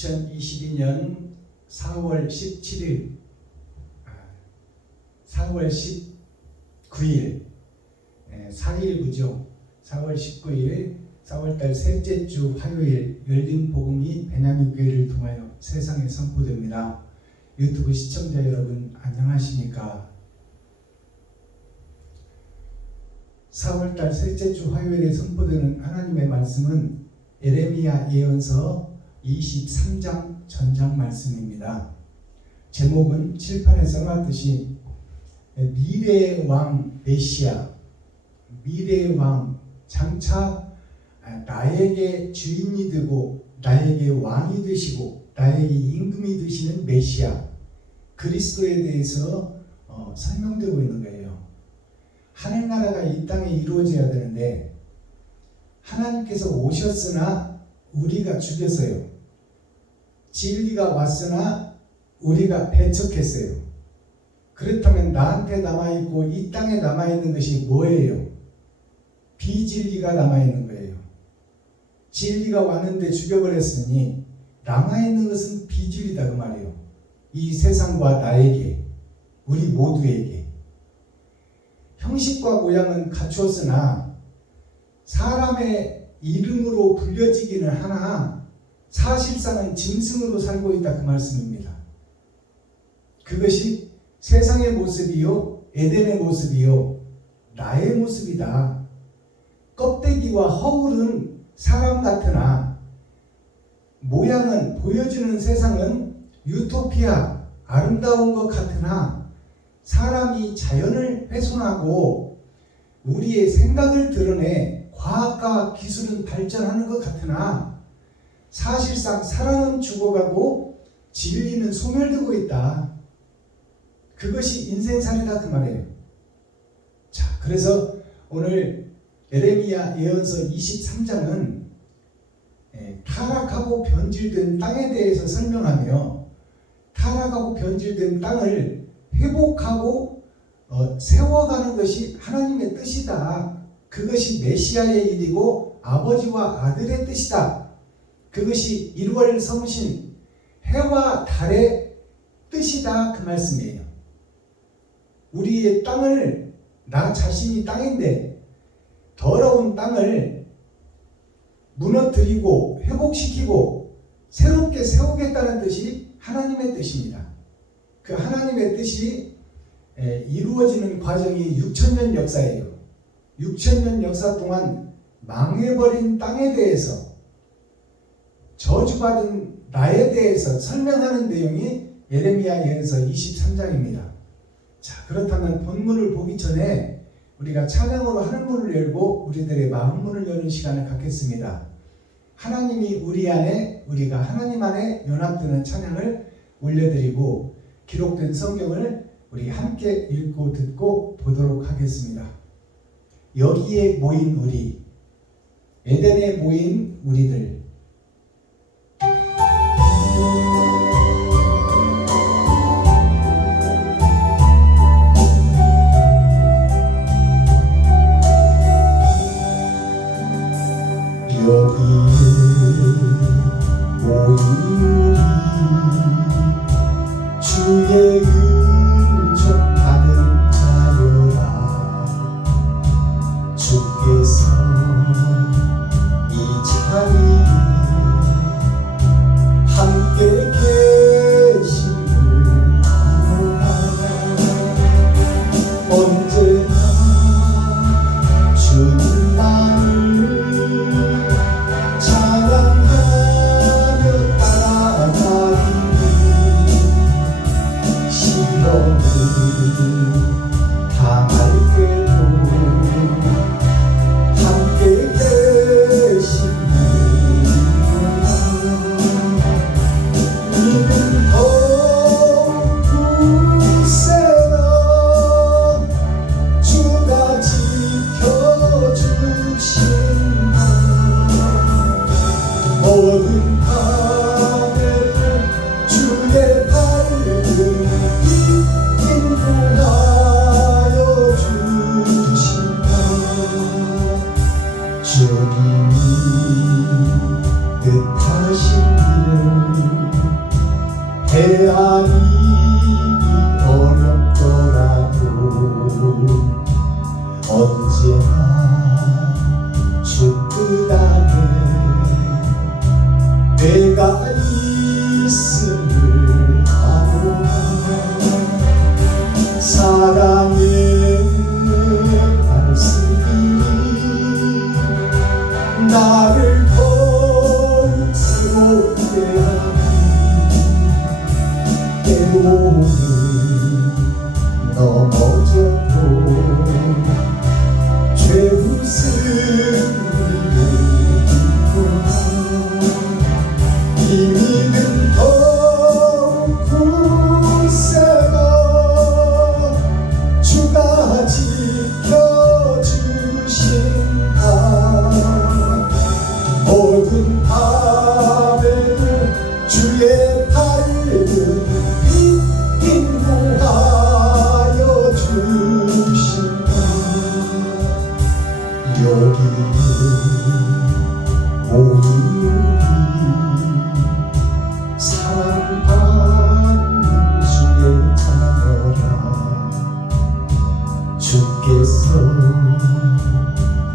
2022년 4월 17일, 4월 19일, 4일부죠. 4월 19일, 4월달 셋째 주 화요일 열린 복음이 베냐민 교회를 통하여 세상에 선포됩니다. 유튜브 시청자 여러분 안녕하십니까? 4월달 셋째 주 화요일에 선포되는 하나님의 말씀은 예레미야 예언서 23장 전장 말씀입니다. 제목은 칠판에 써놨듯이 미래의 왕 메시아, 미래의 왕, 장차 나에게 주인이 되고 나에게 왕이 되시고 나에게 임금이 되시는 메시아 그리스도에 대해서 설명되고 있는 거예요. 하늘나라가 이 땅에 이루어져야 되는데 하나님께서 오셨으나 우리가 죽였어요. 진리가 왔으나 우리가 배척했어요. 그렇다면 나한테 남아있고 이 땅에 남아있는 것이 뭐예요? 비진리가 남아있는 거예요. 진리가 왔는데 죽여버렸으니 남아있는 것은 비진리다 그 말이에요. 이 세상과 나에게, 우리 모두에게. 형식과 모양은 갖추었으나 사람의 이름으로 불려지기는 하나 사실상은 짐승으로 살고 있다 그 말씀입니다. 그것이 세상의 모습이요 에덴의 모습이요 나의 모습이다. 껍데기와 허울은 사람 같으나 모양은 보여주는 세상은 유토피아 아름다운 것 같으나 사람이 자연을 훼손하고 우리의 생각을 드러내 과학과 기술은 발전하는 것 같으나 사실상 사랑은 죽어가고 진리는 소멸되고 있다. 그것이 인생살이다 그 말이에요. 자, 그래서 오늘 예레미야 예언서 23장은 타락하고 변질된 땅에 대해서 설명하며 타락하고 변질된 땅을 회복하고 세워가는 것이 하나님의 뜻이다. 그것이 메시아의 일이고 아버지와 아들의 뜻이다. 그것이 1월 성신 해와 달의 뜻이다 그 말씀이에요. 우리의 땅을 나 자신이 땅인데 더러운 땅을 무너뜨리고 회복시키고 새롭게 세우겠다는 뜻이 하나님의 뜻입니다. 그 하나님의 뜻이 이루어지는 과정이 6,000년 역사예요. 6,000년 역사 동안 망해버린 땅에 대해서 저주받은 나에 대해서 설명하는 내용이 예레미야 예언서 23장입니다. 자, 그렇다면 본문을 보기 전에 우리가 찬양으로 하늘문을 열고 우리들의 마음문을 여는 시간을 갖겠습니다. 하나님이 우리 안에, 우리가 하나님 안에 연합되는 찬양을 올려드리고 기록된 성경을 우리 함께 읽고 듣고 보도록 하겠습니다. 여기에 모인 우리, 에덴에 모인 우리들, 주의 은총 받은 자여라. 주께서 이 자리에 함께 계심을 아노라. 언제나 주님만을 내가 있음을 아노라. 사랑의 말씀이 나를 더욱 새롭게 하니 때로는 넘어져도 죄무슨 이 믿음 더욱 굳세고 주가 지켜주신다. 모든 밤에도 주의 밝은 빛 인도하여 주신다. 여기는 모인 사랑받는 주의 자녀라. 주께서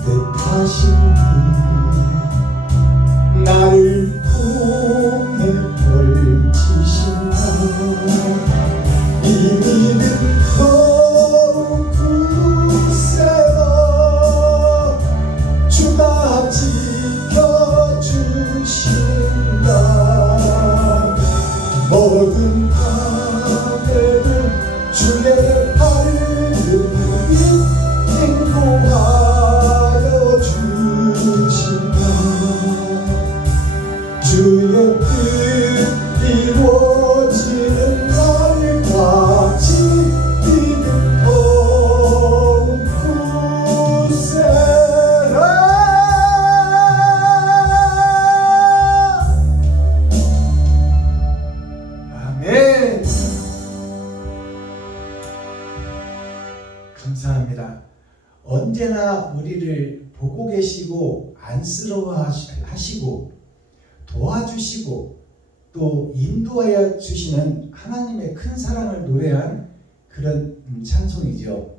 뜻하시니 나를 통해 펼치신다. 이 믿음 더욱 굳세고 주가 지켜주신다. 모든 밤에도 주의 밝은 빛 인도하여 주신다. 주의 뜻 이루어지는 날까지 믿음 더욱 굳세라. 아멘. 감사합니다. 언제나 우리를 보고 계시고 안쓰러워하시고 도와주시고 또 인도하여 주시는 하나님의 큰 사랑을 노래한 그런 찬송이죠.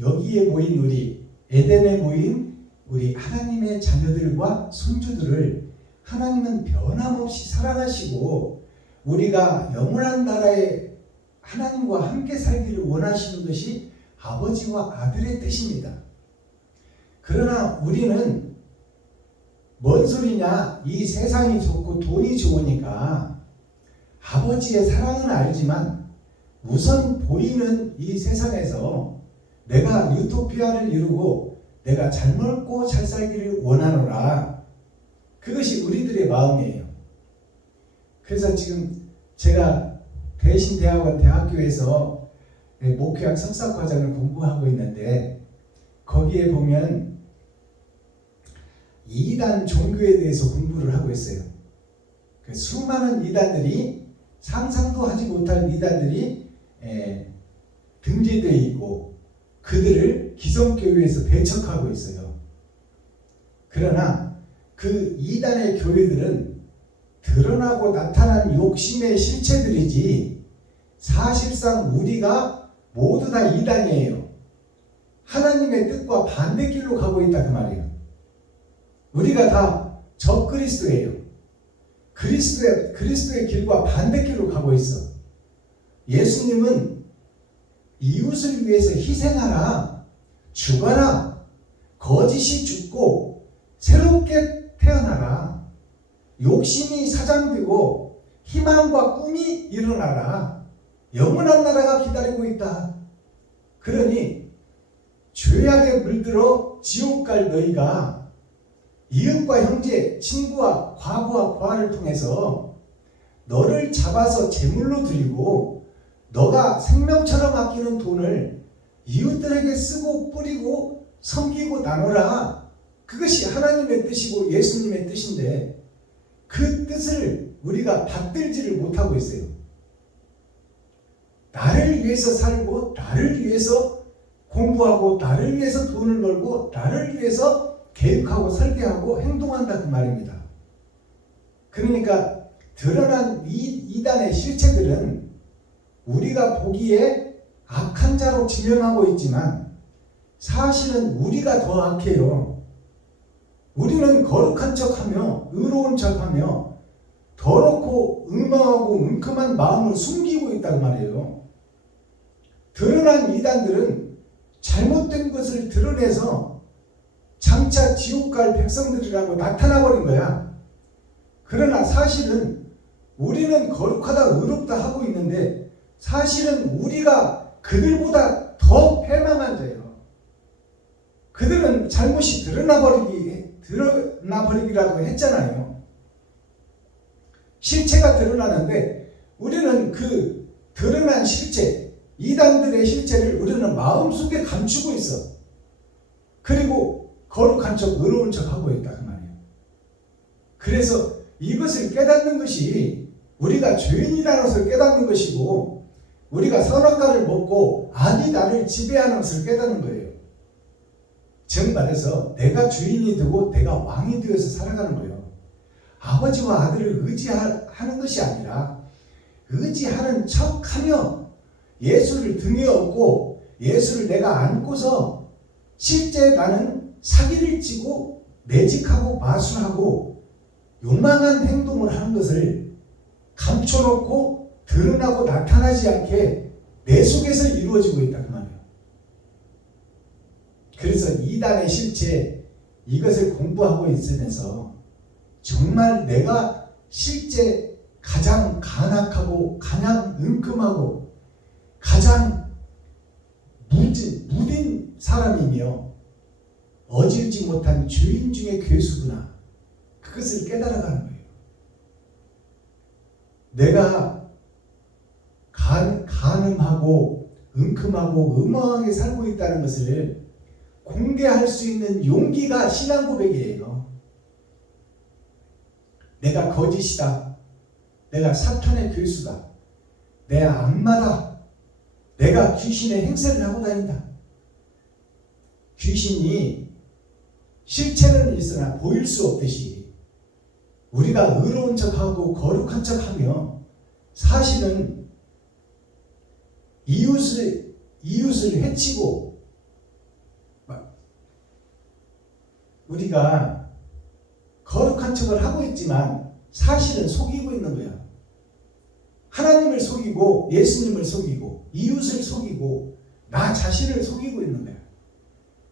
여기에 모인 우리 에덴에 모인 우리 하나님의 자녀들과 손주들을 하나님은 변함없이 사랑하시고 우리가 영원한 나라에 하나님과 함께 살기를 원하시는 것이 아버지와 아들의 뜻입니다. 그러나 우리는 뭔 소리냐, 이 세상이 좋고 돈이 좋으니까 아버지의 사랑은 알지만 우선 보이는 이 세상에서 내가 유토피아를 이루고 내가 잘 먹고 잘 살기를 원하노라. 그것이 우리들의 마음이에요. 그래서 지금 제가 대신대학원 대학교에서 목회학 석사과정을 공부하고 있는데 거기에 보면 이단 종교에 대해서 공부를 하고 있어요. 그 수많은 이단들이 상상도 하지 못할 이단들이 등재되어 있고 그들을 기성교회에서 배척하고 있어요. 그러나 그 이단의 교회들은 드러나고 나타난 욕심의 실체들이지 사실상 우리가 모두 다 이단이에요. 하나님의 뜻과 반대길로 가고 있다 그 말이에요. 우리가 다 적그리스도예요. 그리스도의 길과 반대길로 가고 있어. 예수님은 이웃을 위해서 희생하라, 죽어라, 거짓이 죽고 새롭게 태어나라, 욕심이 사장되고 희망과 꿈이 일어나라, 영원한 나라가 기다리고 있다. 그러니 죄악에 물들어 지옥 갈 너희가 이웃과 형제, 친구와 과부와 고아를 통해서 너를 잡아서 제물로 드리고 너가 생명처럼 아끼는 돈을 이웃들에게 쓰고 뿌리고 섬기고 나누라. 그것이 하나님의 뜻이고 예수님의 뜻인데 그 뜻을 우리가 받들지를 못하고 있어요. 나를 위해서 살고 나를 위해서 공부하고 나를 위해서 돈을 벌고 나를 위해서 계획하고 설계하고 행동한다 그 말입니다. 그러니까 드러난 이단의 실체들은 우리가 보기에 악한 자로 지명하고 있지만 사실은 우리가 더 악해요. 우리는 거룩한 척하며 의로운 척하며 더럽고 음흉하고 은큼한 마음을 숨기고 있다고 말이에요. 드러난 이단들은 잘못된 것을 드러내서 장차 지옥 갈 백성들이라고 나타나 버린 거야. 그러나 사실은 우리는 거룩하다 의롭다 하고 있는데 사실은 우리가 그들보다 더 패망한 자예요. 그들은 잘못이 드러나버리기라도 했잖아요. 실체가 드러나는데 우리는 그 드러난 실체, 이단들의 실체를 우리는 마음속에 감추고 있어. 그리고 거룩한 척, 의로운 척 하고 있다 그 말이에요. 그래서 이것을 깨닫는 것이 우리가 죄인이라는 것을 깨닫는 것이고 우리가 선악과를 먹고 악이 나를 지배하는 것을 깨닫는 거예요. 즉 말해서 내가 주인이 되고 내가 왕이 되어서 살아가는 거예요. 아버지와 아들을 의지하는 것이 아니라 의지하는 척하며 예수를 등에 업고 예수를 내가 안고서 실제 나는 사기를 치고 매직하고 마술하고 요망한 행동을 하는 것을 감춰놓고 드러나고 나타나지 않게 내 속에서 이루어지고 있다 그 말이에요. 그래서 이단의 실체 이것을 공부하고 있으면서 정말 내가 실제 가장 간악하고 가장 은큼하고 가장 무딘 사람이며 어지르지 못한 죄인 중에 괴수구나. 그것을 깨달아가는 거예요. 내가 간음하고 은큼하고 음흉하게 살고 있다는 것을 공개할 수 있는 용기가 신앙 고백이에요. 내가 거짓이다. 내가 사탄의 괴수다. 내 악마다. 내가 귀신의 행세를 하고 다닌다. 귀신이 실체는 있으나 보일 수 없듯이 우리가 의로운 척하고 거룩한 척하며 사실은 이웃을 해치고 우리가 거룩한 척을 하고 있지만 사실은 속이고 있는 거야. 하나님을 속이고 예수님을 속이고 이웃을 속이고 나 자신을 속이고 있는 거야.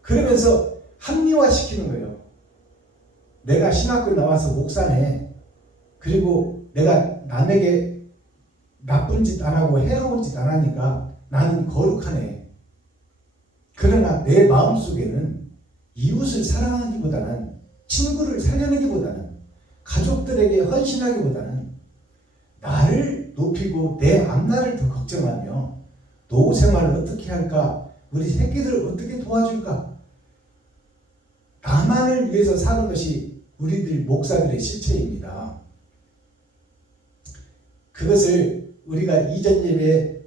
그러면서 합리화시키는 거예요. 내가 신학교 나와서 목사네. 그리고 내가 남에게 나쁜 짓 안 하고 해로운 짓 안 하니까 나는 거룩하네. 그러나 내 마음속에는 이웃을 사랑하기보다는 친구를 살려내기보다는 가족들에게 헌신하기보다는 나를 높이고 내 앞날을 더 걱정하며 노후 생활을 어떻게 할까? 우리 새끼들을 어떻게 도와줄까? 나만을 위해서 사는 것이 우리들 목사들의 실체입니다. 그것을 우리가 이전 예배,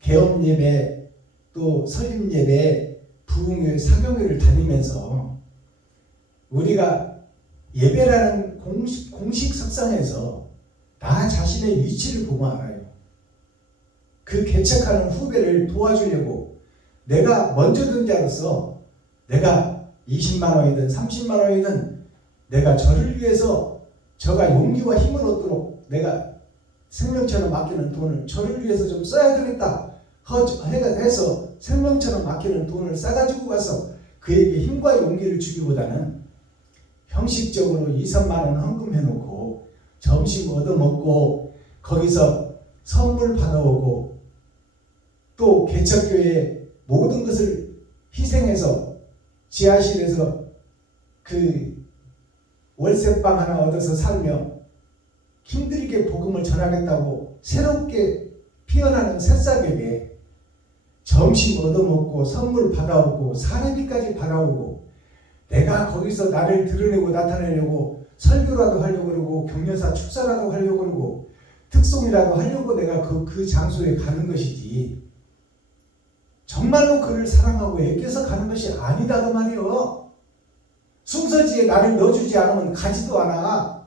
개업 예배, 또 설립 예배, 부흥회, 사경회를 다니면서 우리가 예배라는 공식 석상에서 나 자신의 위치를 보고 알아요. 그 개척하는 후배를 도와주려고 내가 먼저 든 자로서 내가 20만 원이든 30만 원이든 내가 저를 위해서 저가 용기와 힘을 얻도록 내가 생명처럼 맡기는 돈을 저를 위해서 좀 써야 되겠다 해서 생명처럼 맡기는 돈을 싸가지고 가서 그에게 힘과 용기를 주기보다는 형식적으로 2, 3만 원 헌금해놓고 점심 얻어먹고 거기서 선물 받아오고 또 개척교회 모든 것을 희생해서 지하실에서 그 월세방 하나 얻어서 살며 힘들게 복음을 전하겠다고 새롭게 피어나는 새싹에게 점심 얻어먹고 선물 받아오고 사례비까지 받아오고 내가 거기서 나를 드러내고 나타내려고 설교라도 하려고 그러고 격려사 축사라도 하려고 그러고 특송이라도 하려고 내가 그 장소에 가는 것이지 정말로 그를 사랑하고 애껴서 가는 것이 아니다 그 말이요. 순서지에 나를 넣어주지 않으면 가지도 않아.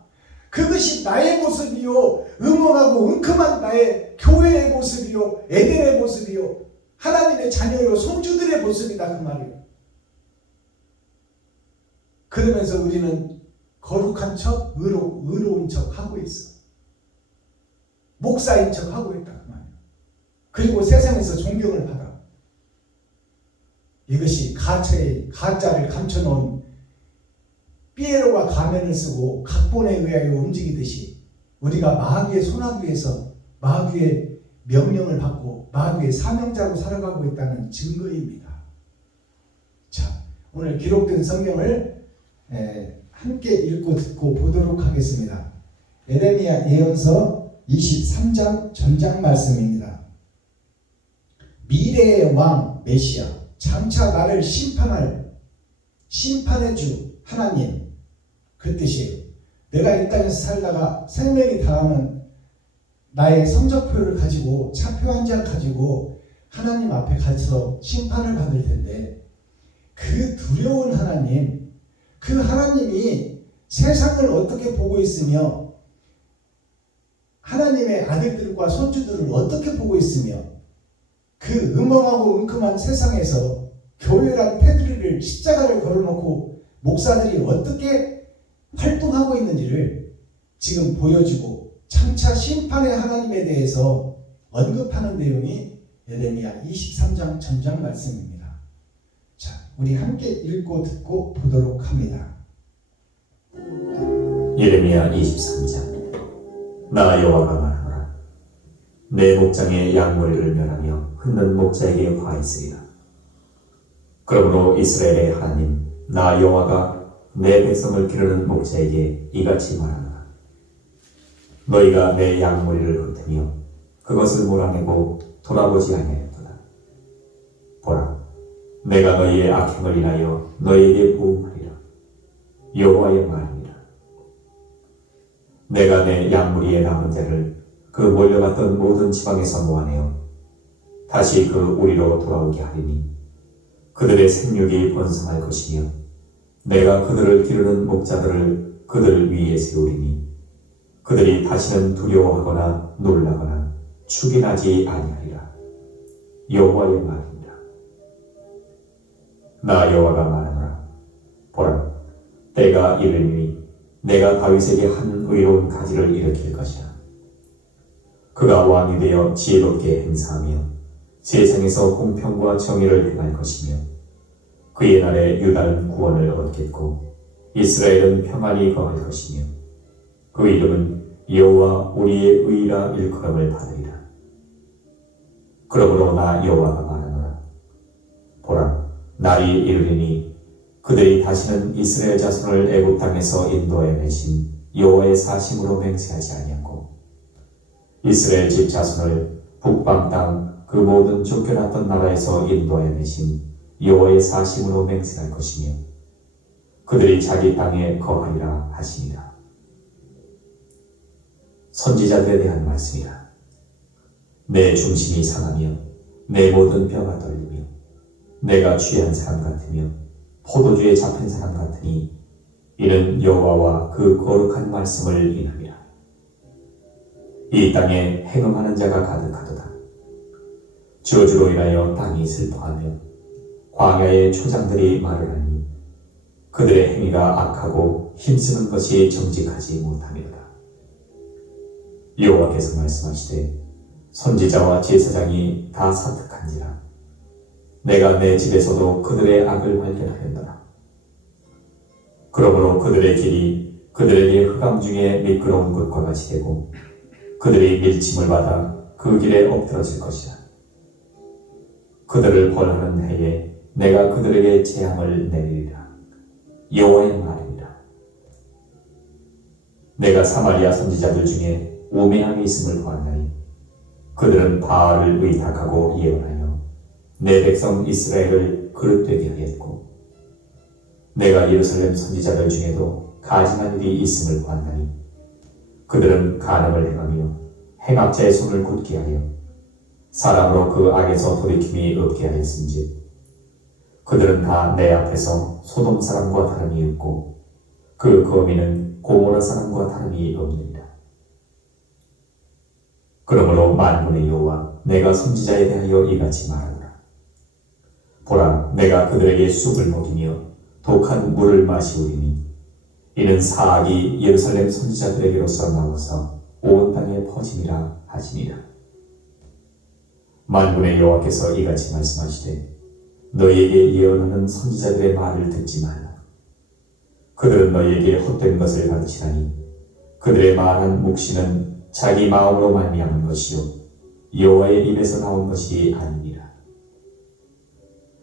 그것이 나의 모습이요, 음흉하고 은큼한 나의 교회의 모습이요, 에덴의 모습이요, 하나님의 자녀요, 손주들의 모습이다 그 말이에요. 그러면서 우리는 거룩한 척, 의로운 척 하고 있어. 목사인 척 하고 있다 그 말이야. 그리고 세상에서 존경을 받아. 이것이 가짜를 감춰놓은 삐에로가 가면을 쓰고 각본에 의하여 움직이듯이 우리가 마귀의 손아귀에서 마귀의 명령을 받고 마귀의 사명자로 살아가고 있다는 증거입니다. 자, 오늘 기록된 성경을 함께 읽고 듣고 보도록 하겠습니다. 예레미야 예언서 23장 전장 말씀입니다. 미래의 왕 메시아, 장차 나를 심판의 주 하나님, 그 뜻이에요. 내가 이 땅에서 살다가 생명이 다하면 나의 성적표를 가지고 차표 한 장 가지고 하나님 앞에 가서 심판을 받을 텐데, 그 두려운 하나님, 그 하나님이 세상을 어떻게 보고 있으며 하나님의 아들들과 손주들을 어떻게 보고 있으며 그 음험하고 은큼한 세상에서 교회란 테두리를 십자가를 걸어놓고 목사들이 어떻게 활동하고 있는지를 지금 보여주고 장차 심판의 하나님에 대해서 언급하는 내용이 예레미야 23장 전장 말씀입니다. 자, 우리 함께 읽고 듣고 보도록 합니다. 예레미야 23장. 나 여호와가 말하노라. 내 목장의 양머리를 멸하며 흩는 목자에게 화있으리라. 그러므로 이스라엘의 하나님 나 여호와가 내 백성을 기르는 목자에게 이같이 말하노라. 너희가 내 양머리를 흩으며 그것을 몰아내고 돌아보지 아니하였도다. 보라, 내가 너희의 악행을 인하여 너희에게 보응하리라. 여호와의 말이니라. 내가 내 양무리의 남은 자를 그 몰려갔던 모든 지방에서 모아내어 다시 그 우리로 돌아오게 하리니 그들의 생육이 번성할 것이며 내가 그들을 기르는 목자들을 그들 위에 세우리니 그들이 다시는 두려워하거나 놀라거나 축인하지 아니하리라. 여호와의 말이니라. 나 여호와가 말하노라. 보라, 때가 이르리니 내가 다윗에게 한 의로운 가지를 일으킬 것이라. 그가 왕이 되어 지혜롭게 행사하며 세상에서 공평과 정의를 행할 것이며 그의 날에 유다는 구원을 얻겠고 이스라엘은 평안히 거할 것이며 그 이름은 여호와 우리의 의라 일컬음을 받으리라. 그러므로 나 여호와가 말하노라. 보라, 날이 이르리니 그들이 다시는 이스라엘 자손을 애굽 땅에서 인도해내신 여호와의 사심으로 맹세하지 아니하고 이스라엘 집 자손을 북방 땅 그 모든 쫓겨났던 나라에서 인도해내신 여호와의 사심으로 맹세할 것이며 그들이 자기 땅에 거하리라 하시니라. 선지자들에 대한 말씀이라. 내 중심이 상하며 내 모든 뼈가 떨리며 내가 취한 사람 같으며 포도주에 잡힌 사람 같으니 이는 여호와와 그 거룩한 말씀을 인함이라. 이 땅에 행음하는 자가 가득하도다. 저주로 인하여 땅이 슬퍼하며 광야의 초장들이 말을 하니 그들의 행위가 악하고 힘쓰는 것이 정직하지 못함이로다. 여호와께서 말씀하시되 선지자와 제사장이 다 사특한지라. 내가 내 집에서도 그들의 악을 발견하였노라. 그러므로 그들의 길이 그들에게 흑암 중에 미끄러운 것과 같이 되고 그들이 밀침을 받아 그 길에 엎드러질 것이라. 그들을 벌하는 해에 내가 그들에게 재앙을 내리리라. 여호와의 말이니라. 내가 사마리아 선지자들 중에 우매함이 있음을 보았나니 그들은 바알을 의탁하고 예언하여 내 백성 이스라엘을 그릇되게 하였고 내가 예루살렘 선지자들 중에도 가증한 일이 있음을 보았나니 그들은 간음을 행하며 행악자의 손을 굳게 하여 사람으로 그 악에서 돌이킴이 없게 하였은즉 그들은 다 내 앞에서 소돔 사람과 다름이 없고 그 거미는 고모라 사람과 다름이 없느니라. 그러므로 만군의 여호와 내가 선지자에 대하여 이같이 말하노라. 보라, 내가 그들에게 쑥을 먹이며 독한 물을 마시우리니 이는 사악이 예루살렘 선지자들에게로서 나와서 온 땅에 퍼짐이라 하시니라. 만군의 여호와께서 이같이 말씀하시되 너희에게 예언하는 선지자들의 말을 듣지 말라. 그들은 너희에게 헛된 것을 가르치나니 그들의 말한 묵시는 자기 마음으로 말미암은 것이요 여호와의 입에서 나온 것이 아니니라.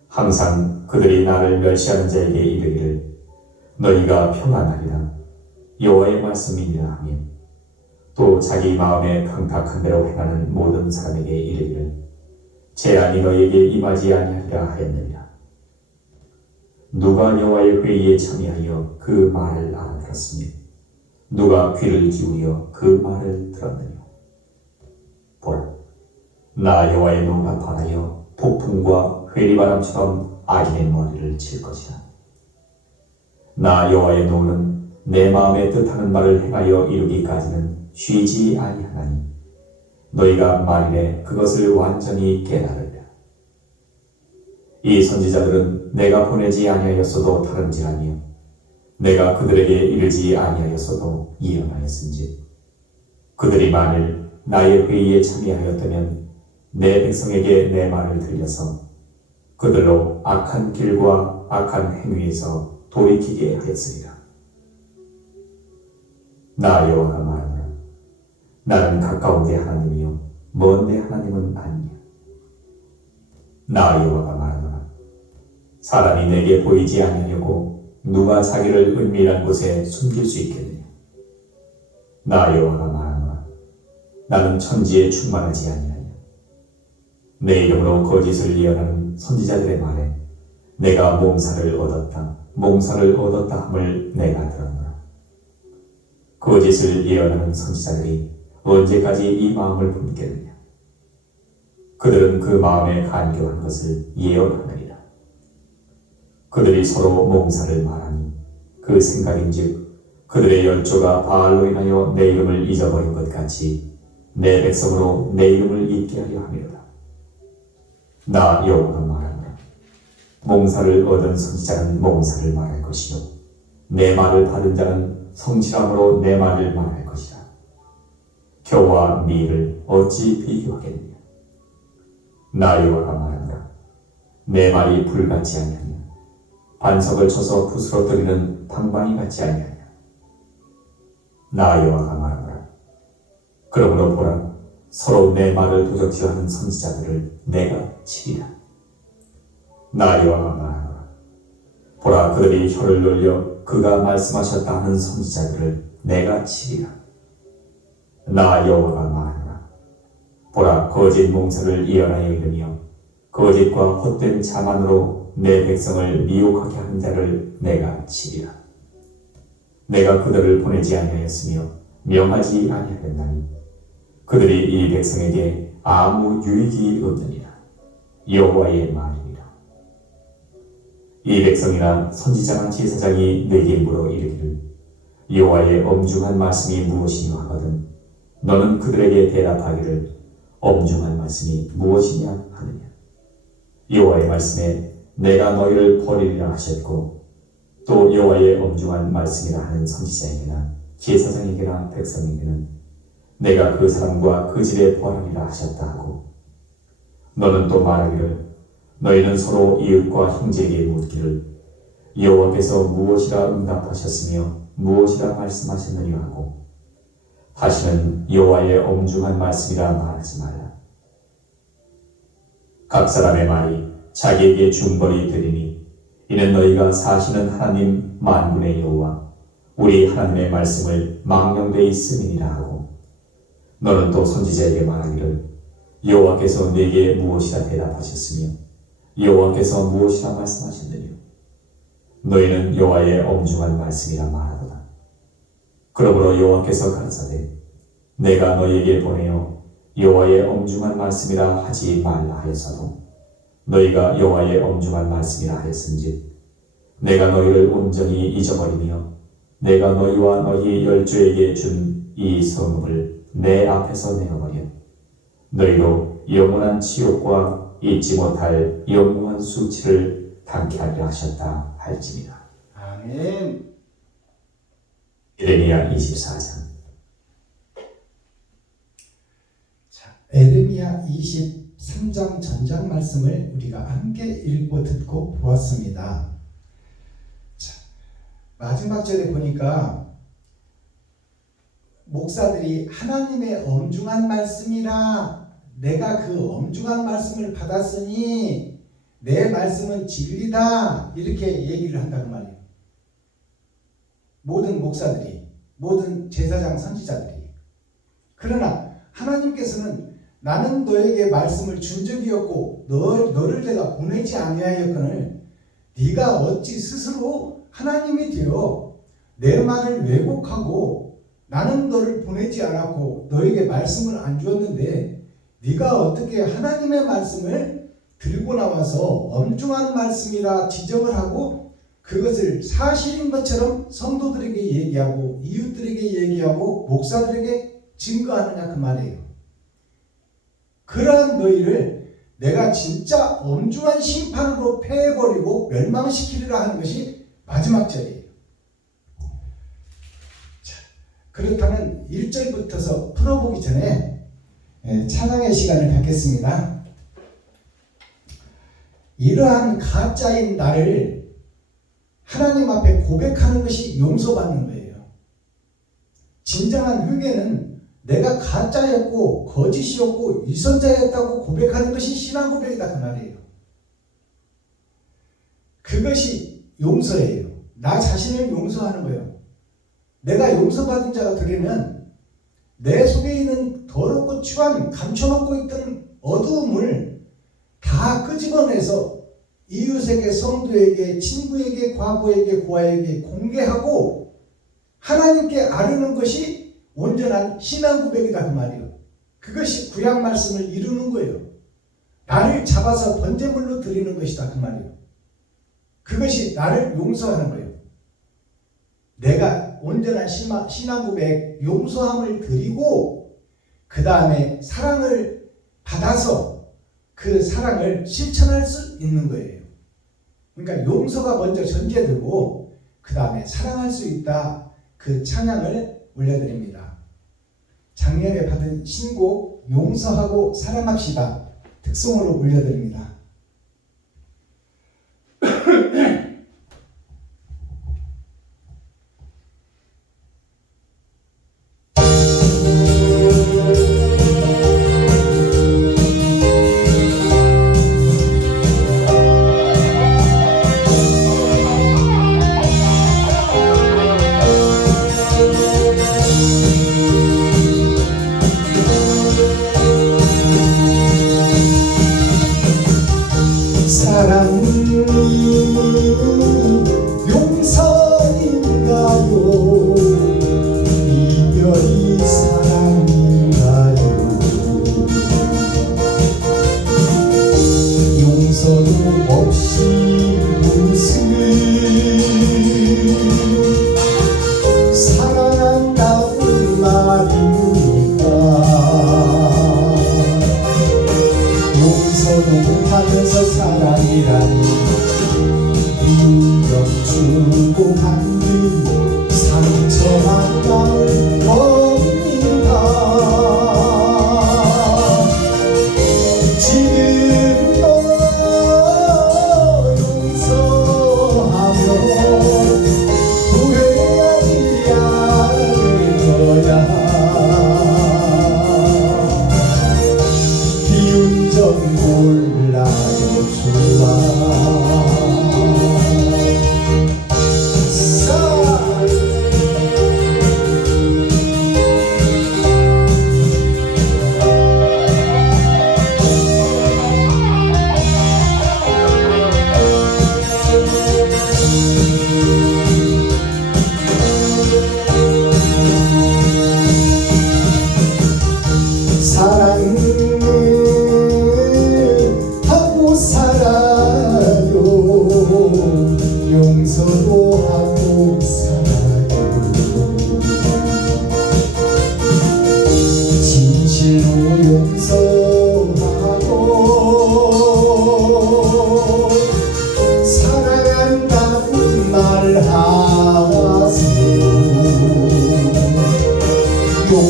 항상 그들이 나를 멸시하는 자에게 이르기를 너희가 평안하리라 여호와의 말씀이니라 하며 또 자기 마음에 강팍한 대로 행하는 모든 사람에게 이르기를 재앙이 너희에게 임하지 아니하리라 하였느니라. 누가 여호와의 회의에 참여하여 그 말을 알아들었으며 누가 귀를 기울여 그 말을 들었느냐. 보라, 나 여호와의 노가 발하여 폭풍과 회리바람처럼 악인의 머리를 칠 것이라. 나 여호와의 노는 내 마음에 뜻하는 바를 행하여 이루기까지는 쉬지 아니하나니 너희가 만일에 그것을 완전히 깨달으리라. 이 선지자들은 내가 보내지 아니하였어도 다름질하며 내가 그들에게 이르지 아니하였어도 예언하였은즉 그들이 만일 나의 회의에 참여하였다면 내 백성에게 내 말을 들려서 그들로 악한 길과 악한 행위에서 돌이키게 하였으리라. 나 여호와가 말하노라. 나는 가까운 데 하나님이요 먼 데 하나님은 아니냐. 나 여호와가 말하노라. 사람이 내게 보이지 아니하려고 누가 자기를 은밀한 곳에 숨길 수 있겠느냐. 나 여호와가 말하노라. 나는 천지에 충만하지 아니하냐. 내 이름으로 거짓을 예언하는 선지자들의 말에 내가 몽사를 얻었다 함을 내가 들었노라. 거짓을 예언하는 선지자들이 언제까지 이 마음을 품겠느냐. 그들은 그 마음에 간교한 것을 예언하느니라. 그들이 서로 몽사를 말하니 그 생각인즉 그들의 열조가 바알로 인하여 내 이름을 잊어버린 것 같이 내 백성으로 내 이름을 잊게 하려 함이로다. 나 여호와가 말하노라. 몽사를 얻은 선지자는 몽사를 말할 것이요 내 말을 받은 자는 성실함으로 내 말을 말할 것이라. 겨와 미를 어찌 비교하겠느냐. 나 여호와가 말하노라. 내 말이 불같지 아니하냐. 반석을 쳐서 부스러뜨리는 방방이 같지 아니하냐. 나 여호와가 말하노라. 그러므로 보라, 서로 내 말을 도적질하는 선지자들을 내가 치리라. 나 여호와가 말하노라. 보라, 그들이 혀를 놀려 그가 말씀하셨다 하는 선지자들을 내가 치리라. 나 여호와가 말하노라. 보라, 거짓 몽사를 예언하여 이르며 거짓과 헛된 자만으로 내 백성을 미혹하게 하는 자를 내가 치리라. 내가 그들을 보내지 아니하였으며 명하지 아니하였나니 그들이 이 백성에게 아무 유익이 없느니라. 여호와의 말입니다. 이 백성이나 선지자나 제사장이 내게 물어 이르기를 여호와의 엄중한 말씀이 무엇이냐 하거든 너는 그들에게 대답하기를 엄중한 말씀이 무엇이냐 하느냐. 여호와의 말씀에 내가 너희를 버리리라 하셨고 또 여호와의 엄중한 말씀이라 하는 선지자에게나 제사장에게나 백성에게는 내가 그 사람과 그 집에 벌하리라 하셨다 하고 너는 또 말하기를 너희는 서로 이웃과 형제에게 묻기를 여호와께서 무엇이라 응답하셨으며 무엇이라 말씀하셨느냐 하고 다시는 여호와의 엄중한 말씀이라 말하지 말라. 각 사람의 말이 자기에게 중벌이 되리니 이는 너희가 사시는 하나님 만군의 여호와 우리 하나님의 말씀을 망령되이 있음이니라 하고 너는 또 선지자에게 말하기를 여호와께서 네게 무엇이라 대답하셨으며 여호와께서 무엇이라 말씀하셨느냐. 너희는 여호와의 엄중한 말씀이라 말하도다. 그러므로 여호와께서 가라사대 내가 너희에게 보내어 여호와의 엄중한 말씀이라 하지 말라 하였어도 너희가 여호와의 엄중한 말씀이라 하였은즉 내가 너희를 온전히 잊어버리며 내가 너희와 너희 열조에게 준 이 성읍을 내 앞에서 내어버려 너희로 영원한 지옥과 잊지 못할 영원한 수치를 당케 하리라 하셨다 할지니라. 아멘. 예레미야 24장. 자, 에레미야 23장 전장 말씀을 우리가 함께 읽고 듣고 보았습니다. 자, 마지막 절에 보니까 목사들이 하나님의 엄중한 말씀이라 내가 그 엄중한 말씀을 받았으니 내 말씀은 진리다 이렇게 얘기를 한다는 말이에요. 모든 목사들이, 모든 제사장 선지자들이. 그러나 하나님께서는 나는 너에게 말씀을 준 적이 없고 너를 내가 보내지 아니하였거늘 네가 어찌 스스로 하나님이 되어 내 말을 왜곡하고 나는 너를 보내지 않았고 너에게 말씀을 안 주었는데 네가 어떻게 하나님의 말씀을 들고 나와서 엄중한 말씀이라 지적을 하고 그것을 사실인 것처럼 성도들에게 얘기하고 이웃들에게 얘기하고 목사들에게 증거하느냐 그 말이에요. 그러한 너희를 내가 진짜 엄중한 심판으로 패해버리고 멸망시키리라 하는 것이 마지막 절이에요. 자, 그렇다면 1절부터서 풀어보기 전에 찬양의 시간을 갖겠습니다. 이러한 가짜인 나를 하나님 앞에 고백하는 것이 용서받는 거예요. 진정한 회개는 내가 가짜였고 거짓이었고 위선자였다고 고백하는 것이 신앙 고백이다 그 말이에요. 그것이 용서예요. 나 자신을 용서하는 거예요. 내가 용서받은 자가 되려면 내 속에 있는 더럽고 추한 감춰놓고 있던 어두움을 다 끄집어내서 이웃에게, 성도에게, 친구에게, 과부에게, 고아에게 공개하고 하나님께 아뢰는 것이 온전한 신앙 고백이다 그 말이에요. 그것이 구약 말씀을 이루는 거예요. 나를 잡아서 번제물로 드리는 것이다 그 말이에요. 그것이 나를 용서하는 거예요. 내가 온전한 신앙 고백, 용서함을 드리고 그 다음에 사랑을 받아서 그 사랑을 실천할 수 있는 거예요. 그러니까 용서가 먼저 전제되고 그 다음에 사랑할 수 있다. 그 찬양을 올려드립니다. 작년에 받은 신곡 용서하고 사랑합시다. 특송으로 올려드립니다.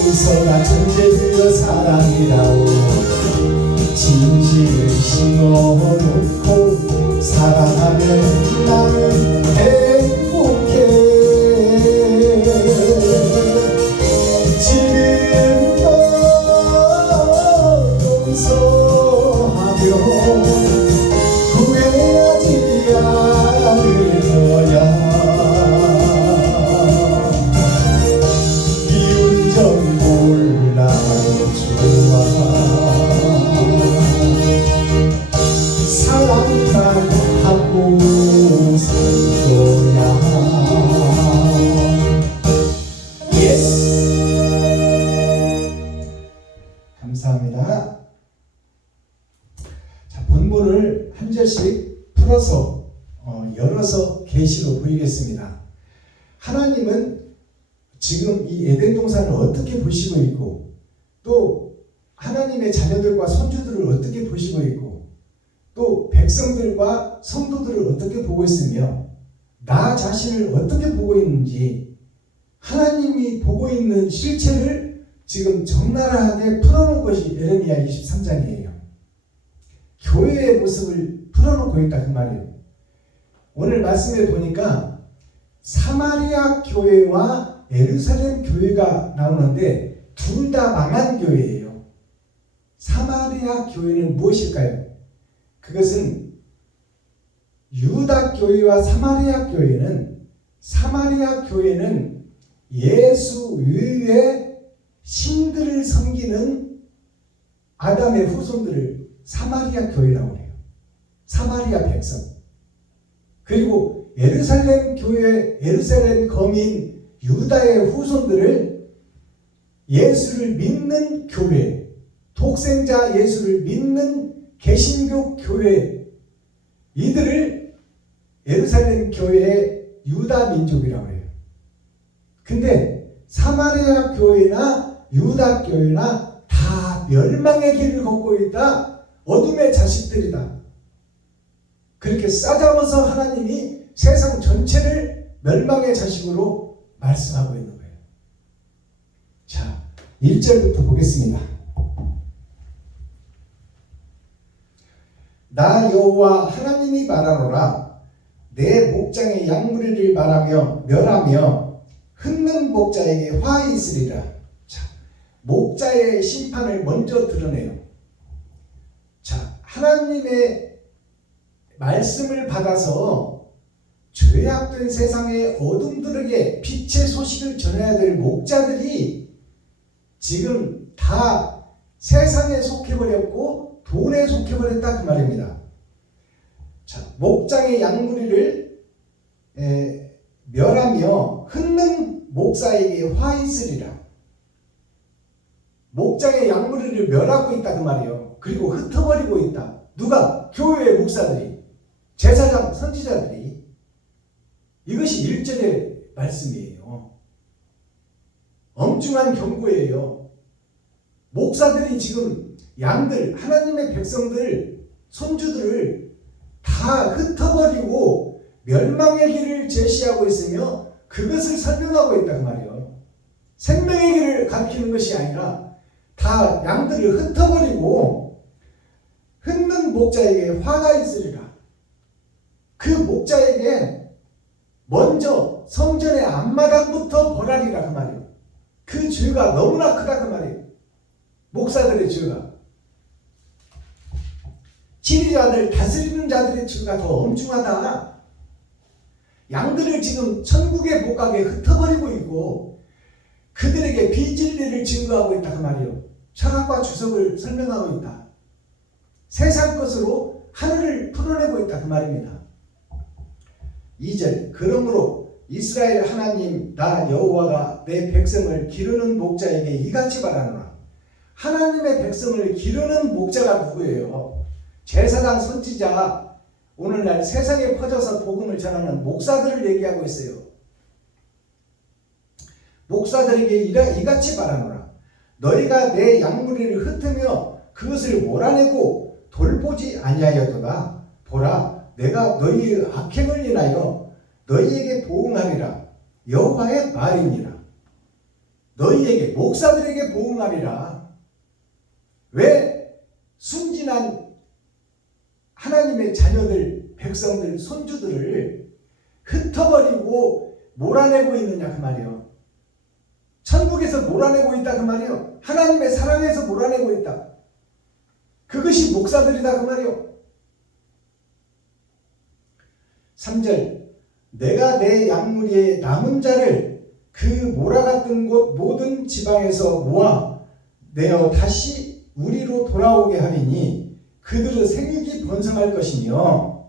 동서가 존재되어 사랑이라오 진실을 심어놓고 사랑하면 나는 행복해 지금도 용서하며 후회하지 않을 거야 기운 좀 몰라도 좋아 사랑만 하고 살 거야 예스 감사합니다. 자, 본문을 한 절씩 풀어서 열어서 계시로 보이겠습니다. 하나님은 지금 이 에덴 동산을 어떻게 보시고 있고 또 하나님의 자녀들과 손주들을 어떻게 보시고 있고 또 백성들과 성도들을 어떻게 보고 있으며 나 자신을 어떻게 보고 있는지 하나님이 보고 있는 실체를 지금 적나라하게 풀어놓은 것이 에레미야 23장이에요. 교회의 모습을 풀어놓고 있다 그 말이에요. 오늘 말씀에 보니까 사마리아 교회와 예루살렘 교회가 나오는데 둘 다 망한 교회예요. 사마리아 교회는 무엇일까요? 그것은 유다 교회와 사마리아 교회는 예수 외에 신들을 섬기는 아담의 후손들을 사마리아 교회라고 해요. 사마리아 백성. 그리고 예루살렘 교회, 예루살렘 거민 유다의 후손들을 예수를 믿는 교회, 독생자 예수를 믿는 개신교 교회, 이들을 예루살렘 교회의 유다 민족이라고 해요. 근데 사마리아 교회나 유다 교회나 다 멸망의 길을 걷고 있다. 어둠의 자식들이다. 그렇게 싸잡아서 하나님이 세상 전체를 멸망의 자식으로 말씀하고 있는 거예요. 자, 1절부터 보겠습니다. 나 여호와 하나님이 말하노라. 내 목장의 양무리를 멸하며 흩는 목자에게 화가 있으리라. 자, 목자의 심판을 먼저 드러내요. 자, 하나님의 말씀을 받아서 죄악된 세상의 어둠들에게 빛의 소식을 전해야 될 목자들이 지금 다 세상에 속해버렸고 돈에 속해버렸다 그 말입니다. 자, 목장의 양무리를 멸하며 흩는 목사에게 화 있으리라. 목장의 양무리를 멸하고 있다 그 말이에요. 그리고 흩어버리고 있다. 누가? 교회의 목사들이, 제사장, 선지자들이. 이것이 1절의 말씀이에요. 엄중한 경고예요. 목사들이 지금 양들, 하나님의 백성들, 손주들을 다 흩어버리고 멸망의 길을 제시하고 있으며 그것을 설명하고 있다 그 말이에요. 생명의 길을 가르치는 것이 아니라 다 양들을 흩어버리고 흩는 목자에게 화가 있으리라. 그 목자에게 먼저 성전의 앞마당부터 벌하리라 그 말이에요. 그 죄가 너무나 크다 그 말이에요. 목사들의 죄가, 지휘자들, 다스리는 자들의 죄가 더 엄중하다. 양들을 지금 천국에 못 가게 흩어버리고 있고 그들에게 비진리를 증거하고 있다 그 말이에요. 철학과 주석을 설명하고 있다. 세상 것으로 하늘을 풀어내고 있다 그 말입니다. 2절, 그러므로 이스라엘 하나님 나 여호와가 내 백성을 기르는 목자에게 이같이 말하노라. 하나님의 백성을 기르는 목자가 누구예요? 제사장, 선지자, 오늘날 세상에 퍼져서 복음을 전하는 목사들을 얘기하고 있어요. 목사들에게 이같이 말하노라. 너희가 내 양무리를 흩으며 그것을 몰아내고 돌보지 아니하였도다. 보라, 내가 너희의 악행을 인하여 너희에게 보응하리라. 여호와의 말이니라. 너희에게 목사들에게 보응하리라. 왜? 순진한 하나님의 자녀들, 백성들, 손주들을 흩어버리고 몰아내고 있느냐 그 말이에요. 천국에서 몰아내고 있다 그 말이에요. 하나님의 사랑에서 몰아내고 있다. 그것이 목사들이다 그 말이에요. 3절 내가 내 양무리에 남은 자를 그 몰아갔던 곳 모든 지방에서 모아 내어 다시 우리로 돌아오게 하리니 그들의 생육이 번성할 것이며.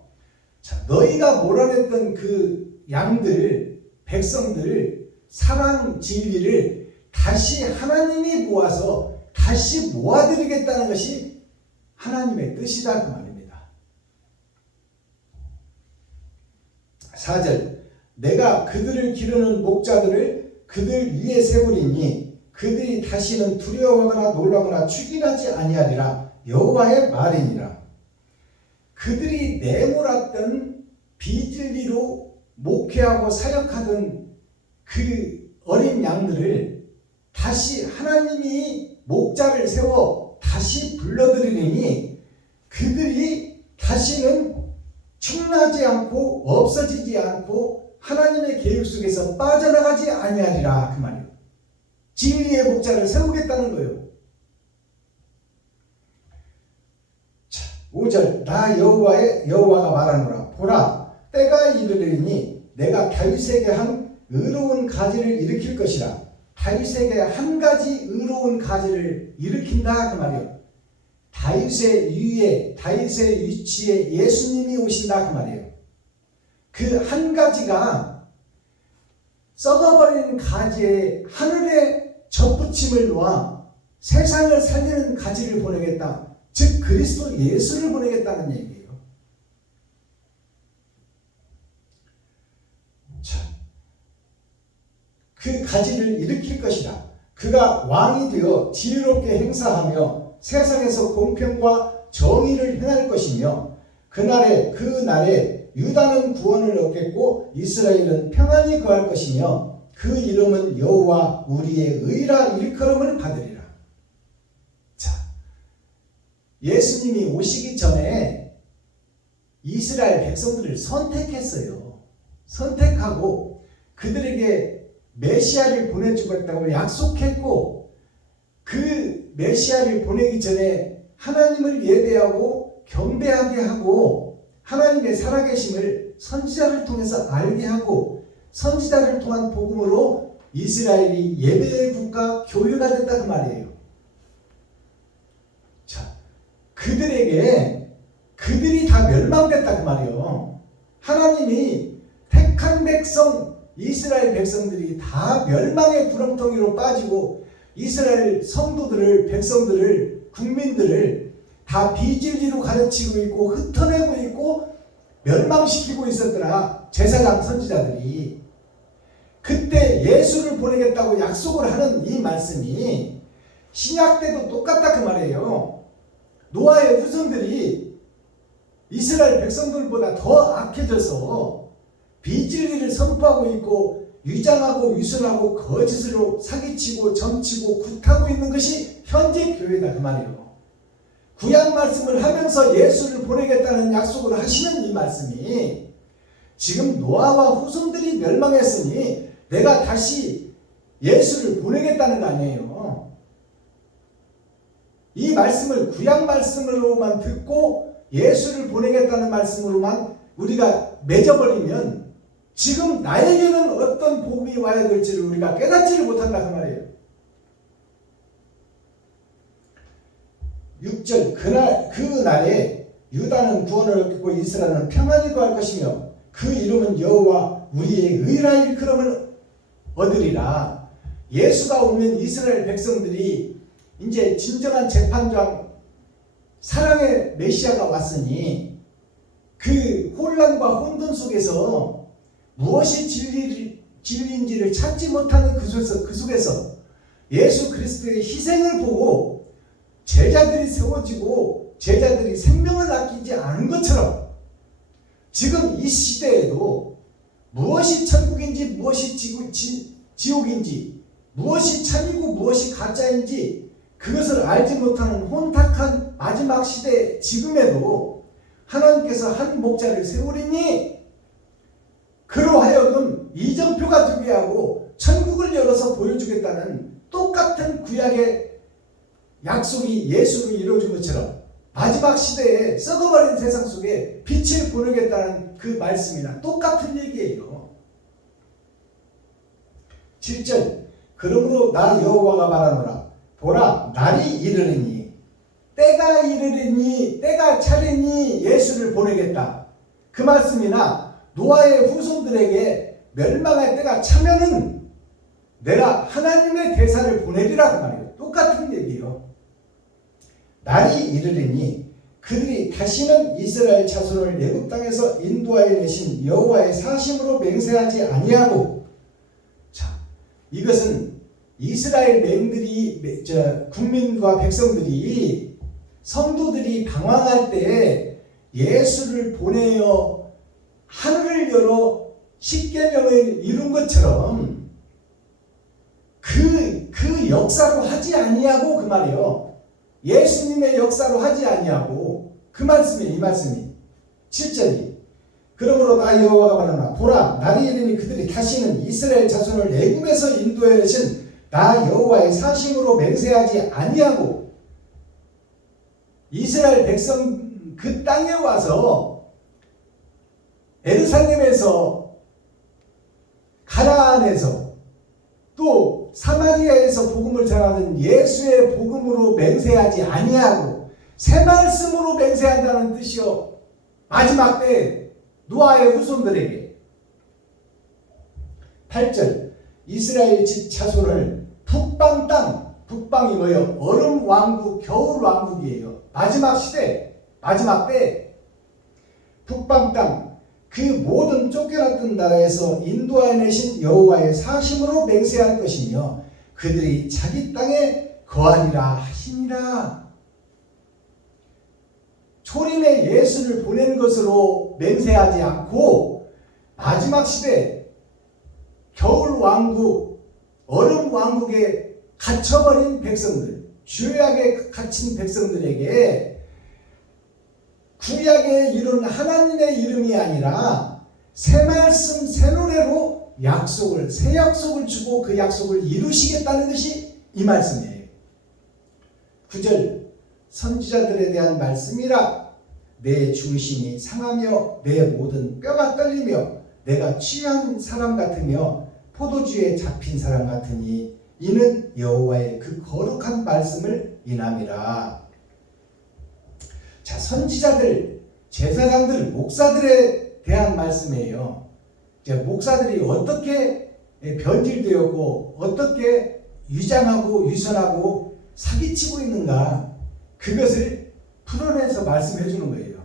자, 너희가 몰아냈던 그 양들, 백성들, 사랑 진리를 다시 하나님이 모아서 다시 모아드리겠다는 것이 하나님의 뜻이다 그 말입니다. 4절 내가 그들을 기르는 목자들을 그들 위에 세우리니 그들이 다시는 두려워하거나 놀라거나 축인하지 아니하리라. 여호와의 말이니라. 그들이 내몰았던 비진리로 목회하고 사역하던 그 어린 양들을 다시 하나님이 목자를 세워 다시 불러들이니 그들이 다시는 축나지 않고 없어지지 않고 하나님의 계획 속에서 빠져나가지 아니하리라 그 말이에요. 진리의 목자를 세우겠다는 거예요. 자, 5절 나 여호와가 말하노라. 보라 때가 이르리니 내가 다윗에게 한 의로운 가지를 일으킬 것이라. 다윗에게 한 가지 의로운 가지를 일으킨다 그 말이에요. 다윗의 위치에 예수님이 오신다 그 말이에요. 그 한 가지가 썩어버린 가지에 하늘의 접붙임을 놓아 세상을 살리는 가지를 보내겠다. 즉 그리스도 예수를 보내겠다는 얘기예요. 자, 그 가지를 일으킬 것이다. 그가 왕이 되어 지혜롭게 행사하며 세상에서 공평과 정의를 행할 것이며 그날에 유다는 구원을 얻겠고 이스라엘은 평안히 거할 것이며 그 이름은 여호와 우리의 의라 일컬음을 받으리라. 자, 예수님이 오시기 전에 이스라엘 백성들을 선택했어요. 선택하고 그들에게 메시아를 보내주겠다고 약속했고 그 메시아를 보내기 전에 하나님을 예배하고 경배하게 하고 하나님의 살아계심을 선지자를 통해서 알게 하고 선지자를 통한 복음으로 이스라엘이 예배의 국가 교회가 됐다 그 말이에요. 자, 그들이 다 멸망됐다 그 말이에요. 하나님이 택한 백성 이스라엘 백성들이 다 멸망의 구렁텅이로 빠지고 이스라엘 성도들을 백성들을 국민들을 다 비진리로 가르치고 있고 흩어내고 있고 멸망시키고 있었더라. 제사장 선지자들이. 그때 예수를 보내겠다고 약속을 하는 이 말씀이 신약 때도 똑같다 그 말이에요. 노아의 후손들이 이스라엘 백성들보다 더 악해져서 비진리를 선포하고 있고 위장하고 위선하고 거짓으로 사기치고 점치고 굿하고 있는 것이 현재 교회다 그 말이에요. 구약 말씀을 하면서 예수를 보내겠다는 약속을 하시는 이 말씀이 지금 노아와 후손들이 멸망했으니 내가 다시 예수를 보내겠다는 거 아니에요. 이 말씀을 구약 말씀으로만 듣고 예수를 보내겠다는 말씀으로만 우리가 맺어버리면 지금 나에게는 어떤 복음이 와야 될지를 우리가 깨닫지를 못한다 그 말이에요. 6절 그날에 유다는 구원을 얻고 이스라엘은 평안히 거할 것이며 그 이름은 여호와 우리의 의라 일컬음을 얻으리라. 예수가 오면 이스라엘 백성들이 이제 진정한 재판장 사랑의 메시아가 왔으니 그 혼란과 혼돈 속에서 무엇이 진리인지를 찾지 못하는 그 속에서 예수 그리스도의 희생을 보고 제자들이 세워지고 제자들이 생명을 아끼지 않은 것처럼 지금 이 시대에도 무엇이 천국인지 무엇이 지옥인지 무엇이 참이고 무엇이 가짜인지 그것을 알지 못하는 혼탁한 마지막 시대 지금에도 하나님께서 한 목자를 세우리니 그로 하여금 이정표가 되게 하고 천국을 열어서 보여주겠다는 똑같은 구약의 약속이 예수로 이루어진 것처럼 마지막 시대에 썩어버린 세상 속에 빛을 보내겠다는 그 말씀이나 똑같은 얘기예요. 7절 그러므로 나 여호와가 말하노라 보라 날이 이르리니 때가 이르리니 때가 차리니 예수를 보내겠다. 그 말씀이나 노아의 후손들에게 멸망할 때가 차면은 내가 하나님의 대사를 보내리라 그 말이에요. 똑같은 얘기예요. 날이 이르리니 그들이 다시는 이스라엘 자손을 애굽 땅에서 인도하여 내신 여호와의 사심으로 맹세하지 아니하고 자 이것은 이스라엘 맹들이 국민과 백성들이 성도들이 방황할 때 예수를 보내어 하늘을 열어 십계명을 이룬 것처럼 그 역사로 하지 아니하고 그 말이에요. 예수님의 역사로 하지 아니하고 그 말씀이에요. 이 말씀이 7절이 그러므로 나 여호와가 말하노라 보라 날이 이르니 그들이 다시는 이스라엘 자손을 애굽에서 인도해 내신 나 여호와의 사심으로 맹세하지 아니하고 이스라엘 백성 그 땅에 와서 예루살렘에서 가나안에서 또 사마리아에서 복음을 전하는 예수의 복음으로 맹세하지 아니하고 새 말씀으로 맹세한다는 뜻이요. 마지막 때 노아의 후손들에게 8절 이스라엘 집 자손을 북방 땅 북방이 뭐예요? 얼음 왕국 겨울 왕국이에요. 마지막 시대 마지막 때 북방 땅 그 모든 쫓겨났던 나라에서 인도하여 내신 여호와의 사심으로 맹세할 것이며 그들이 자기 땅에 거하리라 하시니라. 초림의 예수를 보낸 것으로 맹세하지 않고 마지막 시대 겨울 왕국 얼음 왕국에 갇혀버린 백성들 죄악에 갇힌 백성들에게 구약에 이룬 하나님의 이름이 아니라 새 말씀 새 노래로 약속을 새 약속을 주고 그 약속을 이루시겠다는 것이 이 말씀이에요. 9절 선지자들에 대한 말씀이라 내 중심이 상하며 내 모든 뼈가 떨리며 내가 취한 사람 같으며 포도주에 잡힌 사람 같으니 이는 여호와의 그 거룩한 말씀을 인함이라. 자, 선지자들, 제사장들, 목사들에 대한 말씀이에요. 이제 목사들이 어떻게 변질되었고 어떻게 위장하고 유선하고 사기치고 있는가 그것을 풀어내서 말씀해 주는 거예요.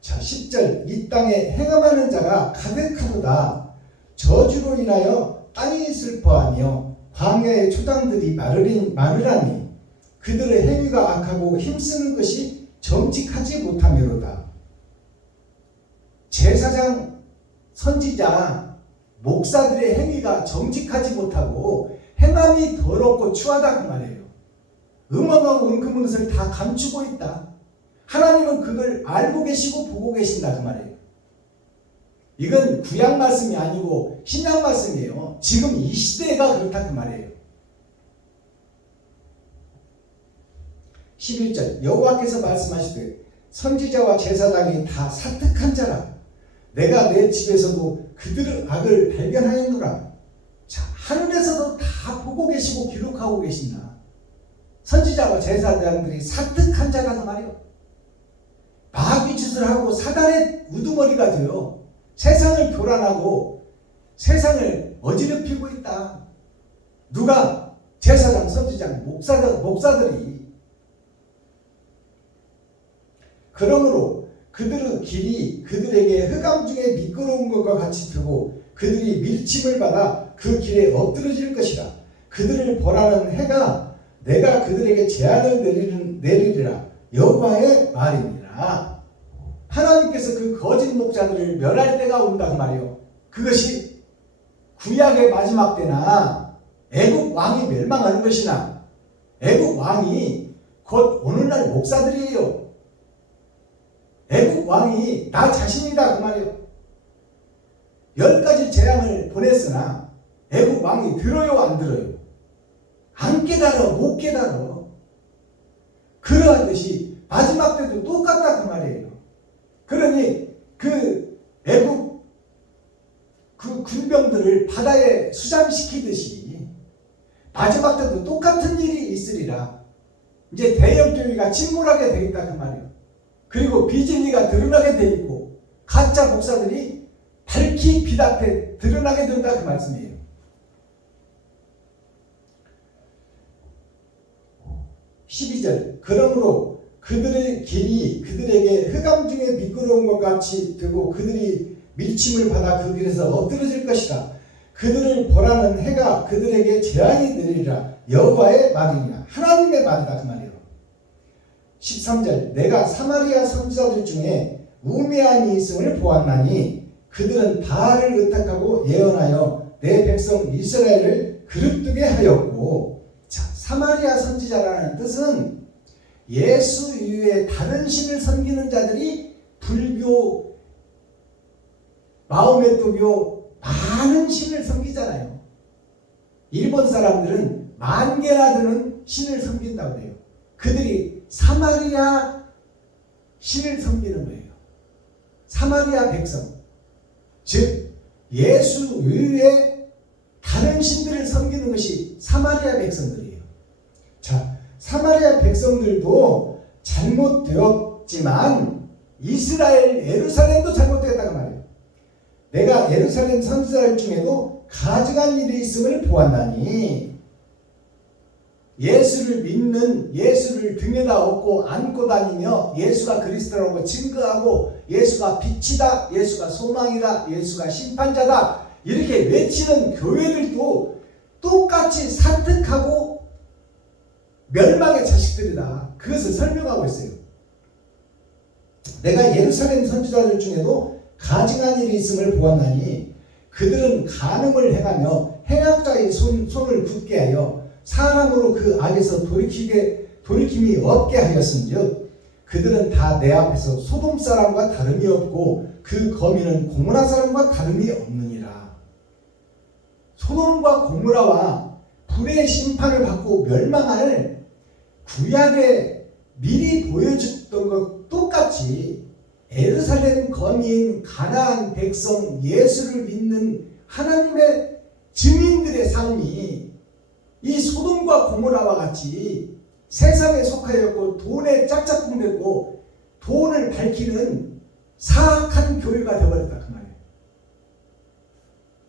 자, 10절 이 땅에 행함하는 자가 가득하도다. 저주로 인하여 땅이 슬퍼하며 광야의 초당들이 마르라니 그들의 행위가 악하고 힘쓰는 것이 정직하지 못함이로다. 제사장, 선지자, 목사들의 행위가 정직하지 못하고 행함이 더럽고 추하다 그 말이에요. 음험하고 은큼한 것을 다 감추고 있다. 하나님은 그걸 알고 계시고 보고 계신다 그 말이에요. 이건 구약 말씀이 아니고 신약 말씀이에요. 지금 이 시대가 그렇다 그 말이에요. 11절 여호와께서 말씀하시되 선지자와 제사장이 다 사특한 자라. 내가 내 집에서도 그들의 악을 발견하였노라. 자, 하늘에서도 다 보고 계시고 기록하고 계신다. 선지자와 제사장들이 사특한 자라는 말이에요. 마귀 짓을 하고 사단의 우두머리가 되어 세상을 교란하고 세상을 어지럽히고 있다. 누가? 제사장, 선지장, 목사들이. 그러므로 그들의 길이 그들에게 흑암 중에 미끄러운 것과 같이 되고 그들이 밀침을 받아 그 길에 엎드러질 것이라. 그들을 벌하는 해가 내가 그들에게 재앙을 내리리라. 여호와의 말이니라. 하나님께서 그 거짓 목자들을 멸할 때가 온다 그 말이요. 그것이 구약의 마지막 때나 애국 왕이 멸망하는 것이나 애국 왕이 곧 오늘날 목사들이에요. 애국 왕이 나 자신이다 그 말이에요. 10가지 재앙을 보냈으나 애국 왕이 들어요 안 들어요? 안 깨달아 못 깨달아. 그러한 것이 마지막 때도 똑같다 그 말이에요. 그러니 그 애국 그 군병들을 바다에 수잠시키듯이 마지막 때도 똑같은 일이 있으리라. 이제 대형교회가 침몰하게 되겠다 그 말이에요. 그리고 비진리가 드러나게 돼 있고 가짜 목사들이 밝히 빛 앞에 드러나게 된다 그 말씀이에요. 12절 그러므로 그들의 길이 그들에게 흑암 중에 미끄러운 것 같이 되고 그들이 밀침을 받아 그 길에서 엎드러질 것이다. 그들을 보라는 해가 그들에게 재앙이 내리리라. 여호와의 말이니라. 하나님의 말이다 그 말이에요. 13절 내가 사마리아 선지자들 중에 우매한 있음을 보았나니 그들은 바알을 의탁하고 예언하여 내 백성 이스라엘을 그릇되게 하였고. 자, 사마리아 선지자라는 뜻은 예수 이외에 다른 신을 섬기는 자들이 불교, 마호메토교 많은 신을 섬기잖아요. 일본 사람들은 10,000개나 되는 신을 섬긴다고 해요. 그들이 사마리아 신을 섬기는 거예요. 사마리아 백성, 즉 예수 외에 다른 신들을 섬기는 것이 사마리아 백성들이에요. 자, 사마리아 백성들도 잘못되었지만 이스라엘 예루살렘도 잘못되었다고 말해요. 내가 예루살렘 선지자들 중에도 가증한 일이 있음을 보았나니 예수를 믿는 예수를 등에다 업고 안고 다니며 예수가 그리스도라고 증거하고 예수가 빛이다, 예수가 소망이다, 예수가 심판자다 이렇게 외치는 교회들도 똑같이 사특하고 멸망의 자식들이다. 그것을 설명하고 있어요. 내가 예루살렘 선지자들 중에도 가증한 일이 있음을 보았나니 그들은 간음을 행하며 행악자의 손을 굳게 하여 사람으로 그 악에서 돌이킴이 없게 하였은즉 그들은 다 내 앞에서 소돔 사람과 다름이 없고 그 거민은 고모라 사람과 다름이 없느니라. 소돔과 고모라와 불의 심판을 받고 멸망할 구약에 미리 보여줬던 것 똑같이 예루살렘 거민 가나안 백성 예수를 믿는 하나님의 증인들의 삶이 이 소돔과 고모라와 같이 세상에 속하였고 돈에 짝짝꿍 됐고 돈을 밝히는 사악한 교회가 되어버렸다 그 말이에요.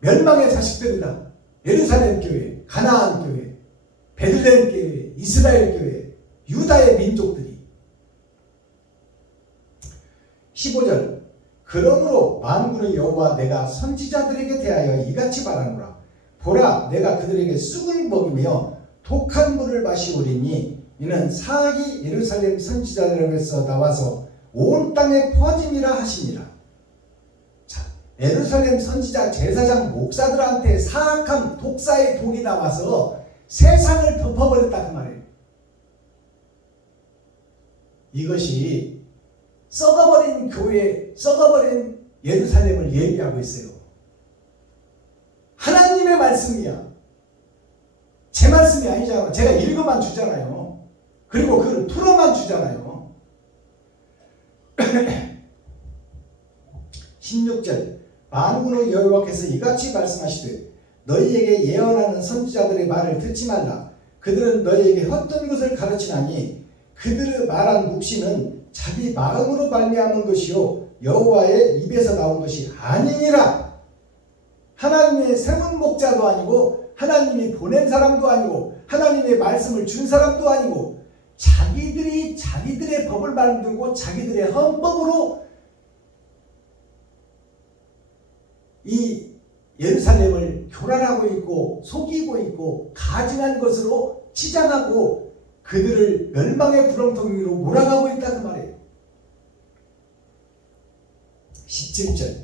멸망의 자식들이다. 예루살렘 교회, 가나안 교회, 베들레헴 교회, 이스라엘 교회, 유다의 민족들이. 15절 그러므로 만군의 여호와 내가 선지자들에게 대하여 이같이 말하노라. 보라 내가 그들에게 쑥을 먹이며 독한 물을 마시오리니 이는 사악이 예루살렘 선지자들에게서 나와서 온 땅에 퍼짐이라 하시니라. 자, 예루살렘 선지자 제사장 목사들한테 사악한 독사의 독이 나와서 세상을 덮어버렸다 그 말이에요. 이것이 썩어버린 교회, 썩어버린 예루살렘을 얘기하고 있어요. 하나님의 말씀이야. 제 말씀이 아니잖아. 제가 읽어만 주잖아요. 그리고 그걸 풀어만 주잖아요. 16절 만군의 여호와께서 이같이 말씀하시되 너희에게 예언하는 선지자들의 말을 듣지 말라. 그들은 너희에게 헛된 것을 가르치나니 그들의 말한 묵시는 자기 마음으로 말미암은 것이요 여호와의 입에서 나온 것이 아니니라. 하나님의 세운 목자도 아니고 하나님이 보낸 사람도 아니고 하나님의 말씀을 준 사람도 아니고 자기들이 자기들의 법을 만들고 자기들의 헌법으로 이 예루살렘을 교란하고 있고 속이고 있고 가증한 것으로 치장하고 그들을 멸망의 구렁텅이로 몰아가고 있다 그 말이에요. 17절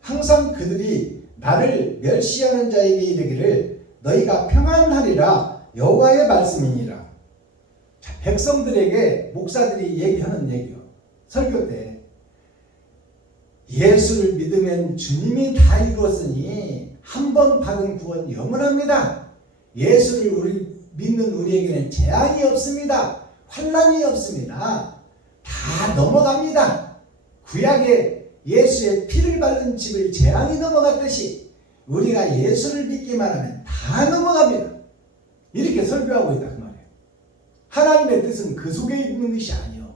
항상 그들이 나를 멸시하는 자에게 이르기를 너희가 평안하리라 여호와의 말씀이니라. 자, 백성들에게 목사들이 얘기하는 얘기요. 설교 때 예수를 믿으면 주님이 다 이루었으니 한 번 받은 구원 영원합니다. 예수를 믿는 우리에게는 재앙이 없습니다. 환난이 없습니다. 다 넘어갑니다. 구약에 예수의 피를 바른 집을 재앙이 넘어갔듯이 우리가 예수를 믿기만 하면 다 넘어갑니다. 이렇게 설교하고 있다 그 말이에요. 하나님의 뜻은 그 속에 있는 것이 아니요.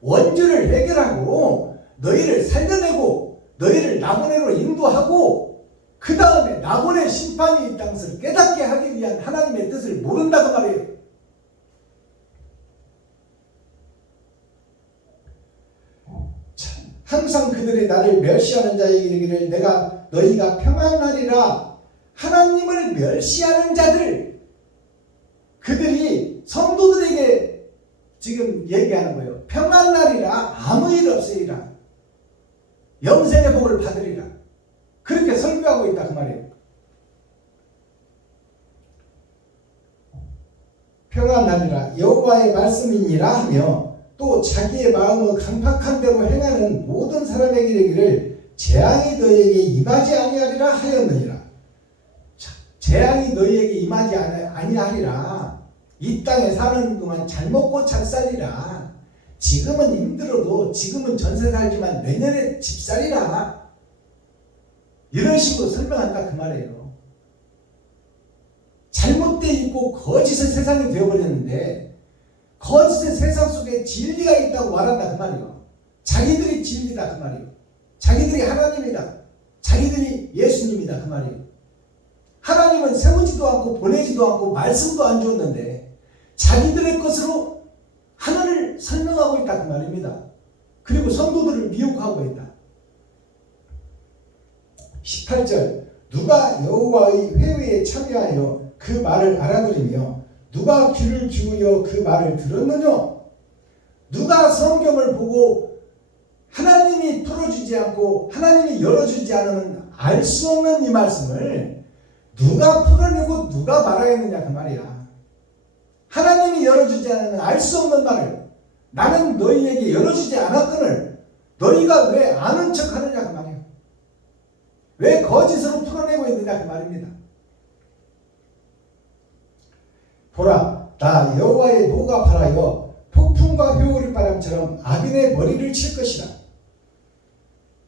원죄를 해결하고 너희를 살려내고 너희를 낙원으로 인도하고 그 다음에 낙원의 심판이 이 땅을 깨닫게 하기 위한 하나님의 뜻을 모른다 그 말이에요. 항상 그들이 나를 멸시하는 자에게 이르기를 내가 너희가 평안하리라. 하나님을 멸시하는 자들, 그들이 성도들에게 지금 얘기하는 거예요. 평안하리라. 아무 일 없으리라. 영생의 복을 받으리라. 그렇게 설교하고 있다 그 말이에요. 평안하리라 여호와의 말씀이니라 하며 또 자기의 마음의 강팍한 대로 행하는 모든 사람에게 이르기를 재앙이 너희에게 임하지 아니하리라 하였느니라. 자, 재앙이 너희에게 임하지 아니하리라. 이 땅에 사는 동안 잘 먹고 잘 살리라. 지금은 힘들어도 지금은 전세 살지만 내년에 집 살리라. 이런 식으로 설명한다 그 말이에요. 잘못돼 있고 거짓의 세상이 되어버렸는데 거짓의 세상 속에 진리가 있다고 말한다 그 말이에요. 자기들이 진리다 그 말이에요. 자기들이 하나님이다. 자기들이 예수님이다 그 말이에요. 하나님은 세우지도 않고 보내지도 않고 말씀도 안 줬는데 자기들의 것으로 하늘을 설명하고 있다 그 말입니다. 그리고 성도들을 미혹하고 있다. 18절 누가 여호와의 회의에 참여하여 그 말을 알아들으며 누가 귀를 기울여 그 말을 들었느냐? 누가 성경을 보고 하나님이 풀어주지 않고 하나님이 열어주지 않으면 알 수 없는 이 말씀을 누가 풀어내고 누가 말하였느냐 그 말이야. 하나님이 열어주지 않으면 알 수 없는 말을 나는 너희에게 열어주지 않았거늘 너희가 왜 아는 척 하느냐 그 말이야. 왜 거짓으로 풀어내고 있느냐 그 말입니다. 보라 나 여호와의 노가 발하여 폭풍과 효울의 바람처럼 아빈의 머리를 칠 것이라.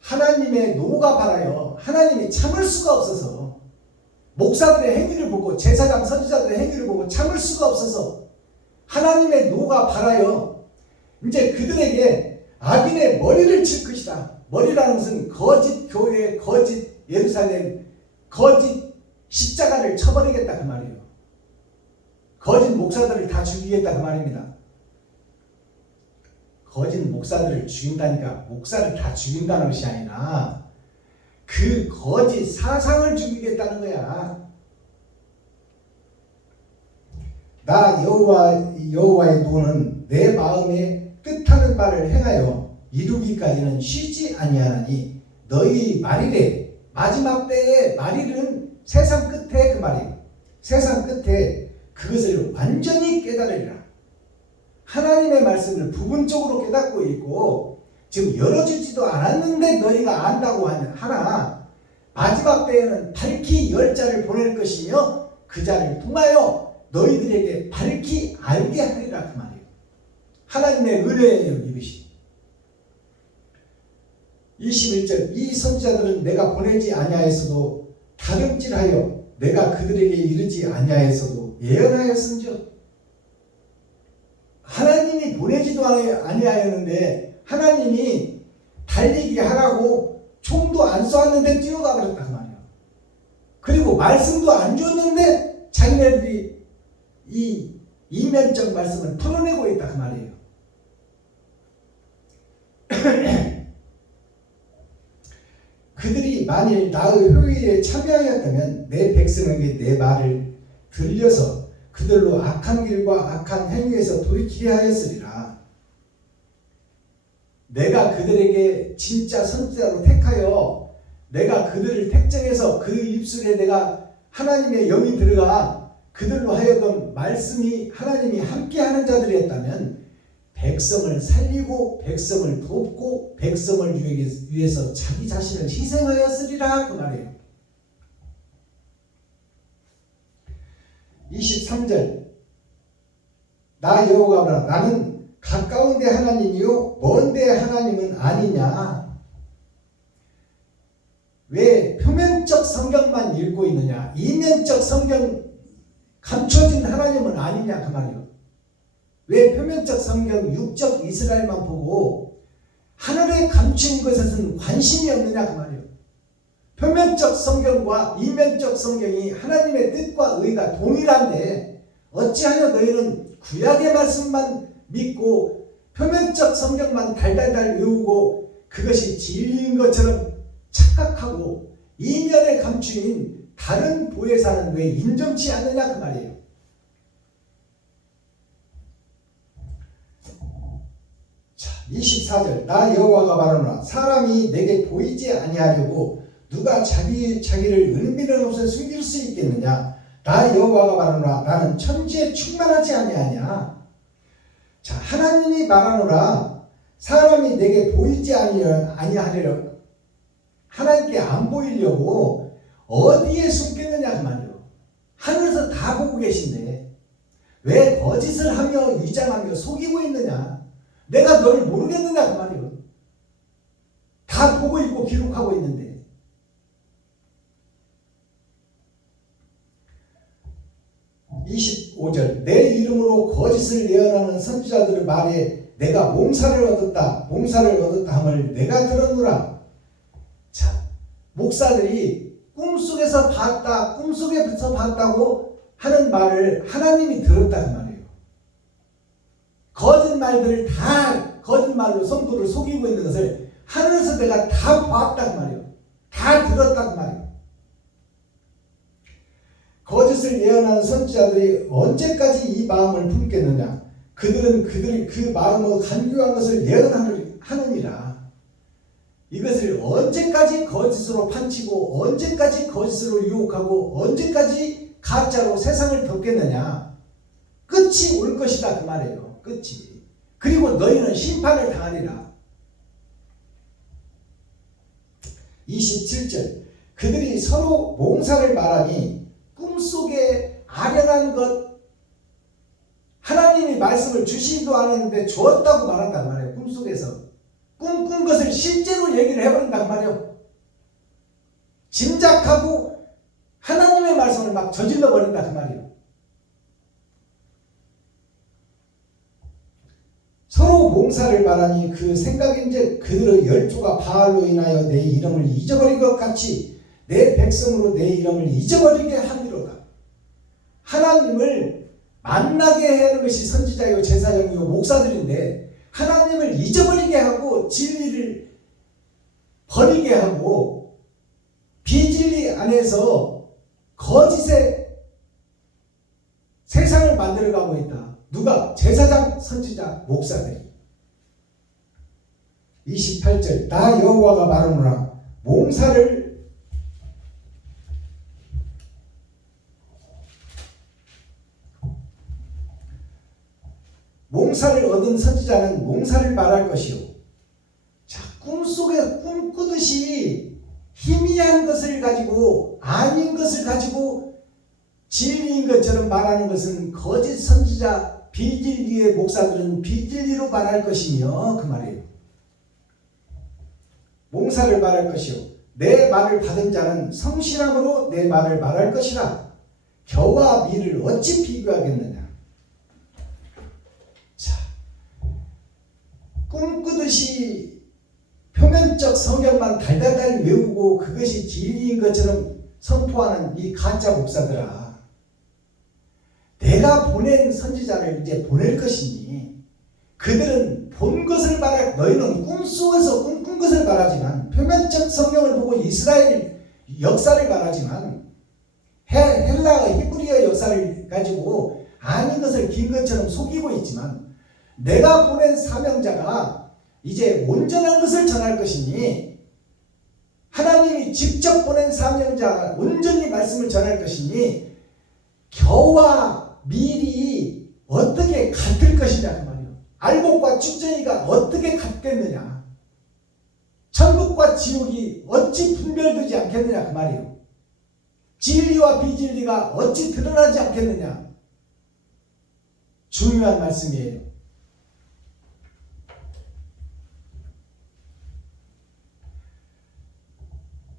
하나님의 노가 발하여 하나님이 참을 수가 없어서 목사들의 행위를 보고 제사장 선지자들의 행위를 보고 참을 수가 없어서 하나님의 노가 발하여 이제 그들에게 아빈의 머리를 칠 것이다. 머리라는 것은 거짓 교회, 거짓 예루살렘, 거짓 십자가를 쳐버리겠다 그 말이에요. 거짓 목사들을 다 죽이겠다 그 말입니다. 거짓 목사들을 죽인다니까 목사를 다 죽인다는 것이 아니라 그 거짓 사상을 죽이겠다는 거야. 나 여호와의 노는 내 마음에 뜻하는 바를 행하여 이루기까지는 쉬지 아니하나니 너희 말이래. 마지막 때의 말일은 세상 끝에 그 말이에요. 세상 끝에 그것을 완전히 깨달으리라. 하나님의 말씀을 부분적으로 깨닫고 있고 지금 열어주지도 않았는데 너희가 안다고 하나 마지막 때에는 밝히 열 자를 보낼 것이며 그 자를 통하여 너희들에게 밝히 알게 하리라 그 말이에요. 하나님의 은혜예요 이것이. 21절 이 선지자들은 내가 보내지 아니하였어도 다름질하여 내가 그들에게 이르지 아니하였어도 예언하였은즉. 하나님이 보내지도 아니하였는데 하나님이 달리기 하라고 총도 안 쏘았는데 뛰어가 버렸다 그 말이야. 그리고 말씀도 안 줬는데 자기네들이 이 이면적 말씀을 풀어내고 있다 그 말이에요. 그들이 만일 나의 회의에 참여하였다면 내 백성에게 내 말을 들려서 그들로 악한 길과 악한 행위에서 돌이키게 하였으리라. 내가 그들에게 진짜 선지자로 택하여 내가 그들을 택정해서 그 입술에 내가 하나님의 영이 들어가 그들로 하여금 말씀이 하나님이 함께하는 자들이었다면 백성을 살리고 백성을 돕고 백성을 위해서 자기 자신을 희생하였으리라 그 말이에요. 23절 나 여호와라 나는 가까운 데 하나님이요 먼 데 하나님은 아니냐. 왜 표면적 성경만 읽고 있느냐. 이면적 성경 감춰진 하나님은 아니냐 그 말이에요. 왜 표면적 성경 육적 이스라엘만 보고 하늘에 감춘 것에는 관심이 없느냐 그 말이에요. 표면적 성경과 이면적 성경이 하나님의 뜻과 의가 동일한데 어찌하여 너희는 구약의 말씀만 믿고 표면적 성경만 달달달 외우고 그것이 진리인 것처럼 착각하고 이면에 감추인 다른 보혜사는 왜 인정치 않느냐 그 말이에요. 자, 24절 나 여호와가 말하노라 사람이 내게 보이지 아니하려고 누가 자기를 은밀한 곳에 숨길 수 있겠느냐. 나 여호와가 말하노라 나는 천지에 충만하지 아니하냐. 자, 하나님이 말하노라 사람이 내게 보이지 아니하려고 하나님께 안 보이려고 어디에 숨겠느냐 그 말이에요. 하늘에서 다 보고 계신데 왜 거짓을 하며 위장하며 속이고 있느냐. 내가 너를 모르겠느냐 그 말이에요. 다 보고 있고 기록하고 있는데. 25절 내 이름으로 거짓을 예언하는 선지자들의 말에 내가 몽사를 얻었다 함을 내가 들었노라. 자, 목사들이 꿈속에서 봤다고 하는 말을 하나님이 들었다는 말이에요. 거짓말들을 다 거짓말로 성도를 속이고 있는 것을 하늘에서 내가 다 봤단 말이에요. 다 들었단 말이에요. 거짓을 예언하는 선지자들이 언제까지 이 마음을 품겠느냐. 그들이 그 마음으로 간교한 것을 예언하느니라. 이것을 언제까지 거짓으로 판치고 언제까지 거짓으로 유혹하고 언제까지 가짜로 세상을 덮겠느냐. 끝이 올 것이다 그 말이에요. 끝이. 그리고 너희는 심판을 당하리라. 27절 그들이 서로 몽사를 말하니 꿈속에 아련한 것 하나님이 말씀을 주시지도 않았는데 주었다고 말한단 말이에요. 꿈속에서 꿈꾼 것을 실제로 얘기를 해버린단 말이에요. 짐작하고 하나님의 말씀을 막 저질러 버린다 그 말이에요. 서로 몽사를 말하니 그 생각인즉 그들의 열조가 바알로 인하여 내 이름을 잊어버린 것 같이 내 백성으로 내 이름을 잊어버리게 하리로다. 하나님을 만나게 하는 것이 선지자요 제사장이요 목사들인데 하나님을 잊어버리게 하고 진리를 버리게 하고 비진리 안에서 거짓의 세상을 만들어가고 있다. 누가? 제사장, 선지자, 목사들이. 28절 나 여호와가 말하노라 몽사를 얻은 선지자는 몽사를 말할 것이요. 자, 꿈속에 꿈꾸듯이 희미한 것을 가지고 아닌 것을 가지고 진리인 것처럼 말하는 것은 거짓 선지자 비진리의 목사들은 비진리로 말할 것이며 그 말이에요. 몽사를 말할 것이요. 내 말을 받은 자는 성실함으로 내 말을 말할 것이라. 겨와 밀을 어찌 비교하겠느냐. 자, 꿈꾸듯이 표면적 성경만 달달달 외우고 그것이 진리인 것처럼 선포하는 이 가짜 목사들아. 내가 보낸 선지자를 이제 보낼 것이니 그들은 본 것을 말할 너희는 꿈속에서 꿈꾼 것을 말하지만 표면적 성경을 보고 이스라엘 역사를 말하지만 헬라 히브리어 역사를 가지고 아닌 것을 긴 것처럼 속이고 있지만 내가 보낸 사명자가 이제 온전한 것을 전할 것이니 하나님이 직접 보낸 사명자가 온전히 말씀을 전할 것이니 겨와 밀이 어떻게 같을 것이냐 그 말이요. 알곡과 쭉정이가 어떻게 같겠느냐. 천국과 지옥이 어찌 분별되지 않겠느냐 그 말이요. 진리와 비진리가 어찌 드러나지 않겠느냐. 중요한 말씀이에요.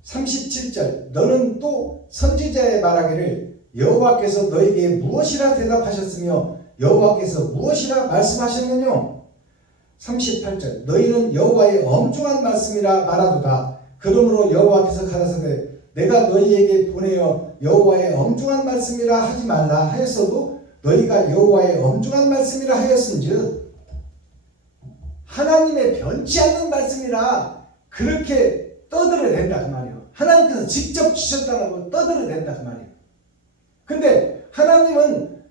37절 너는 또 선지자의 말하기를 여호와께서 너에게 무엇이라 대답하셨으며 여호와께서 무엇이라 말씀하셨느냐. 38절 너희는 여호와의 엄중한 말씀이라 말하도다. 그러므로 여호와께서 가라사대 내가 너희에게 보내어 여호와의 엄중한 말씀이라 하지 말라 하였어도 너희가 여호와의 엄중한 말씀이라 하였은즉 하나님의 변치 않는 말씀이라 그렇게 떠들어댄다 그 말이에요. 하나님께서 직접 주셨다고 떠들어댄다 그 말이에요. 근데 하나님은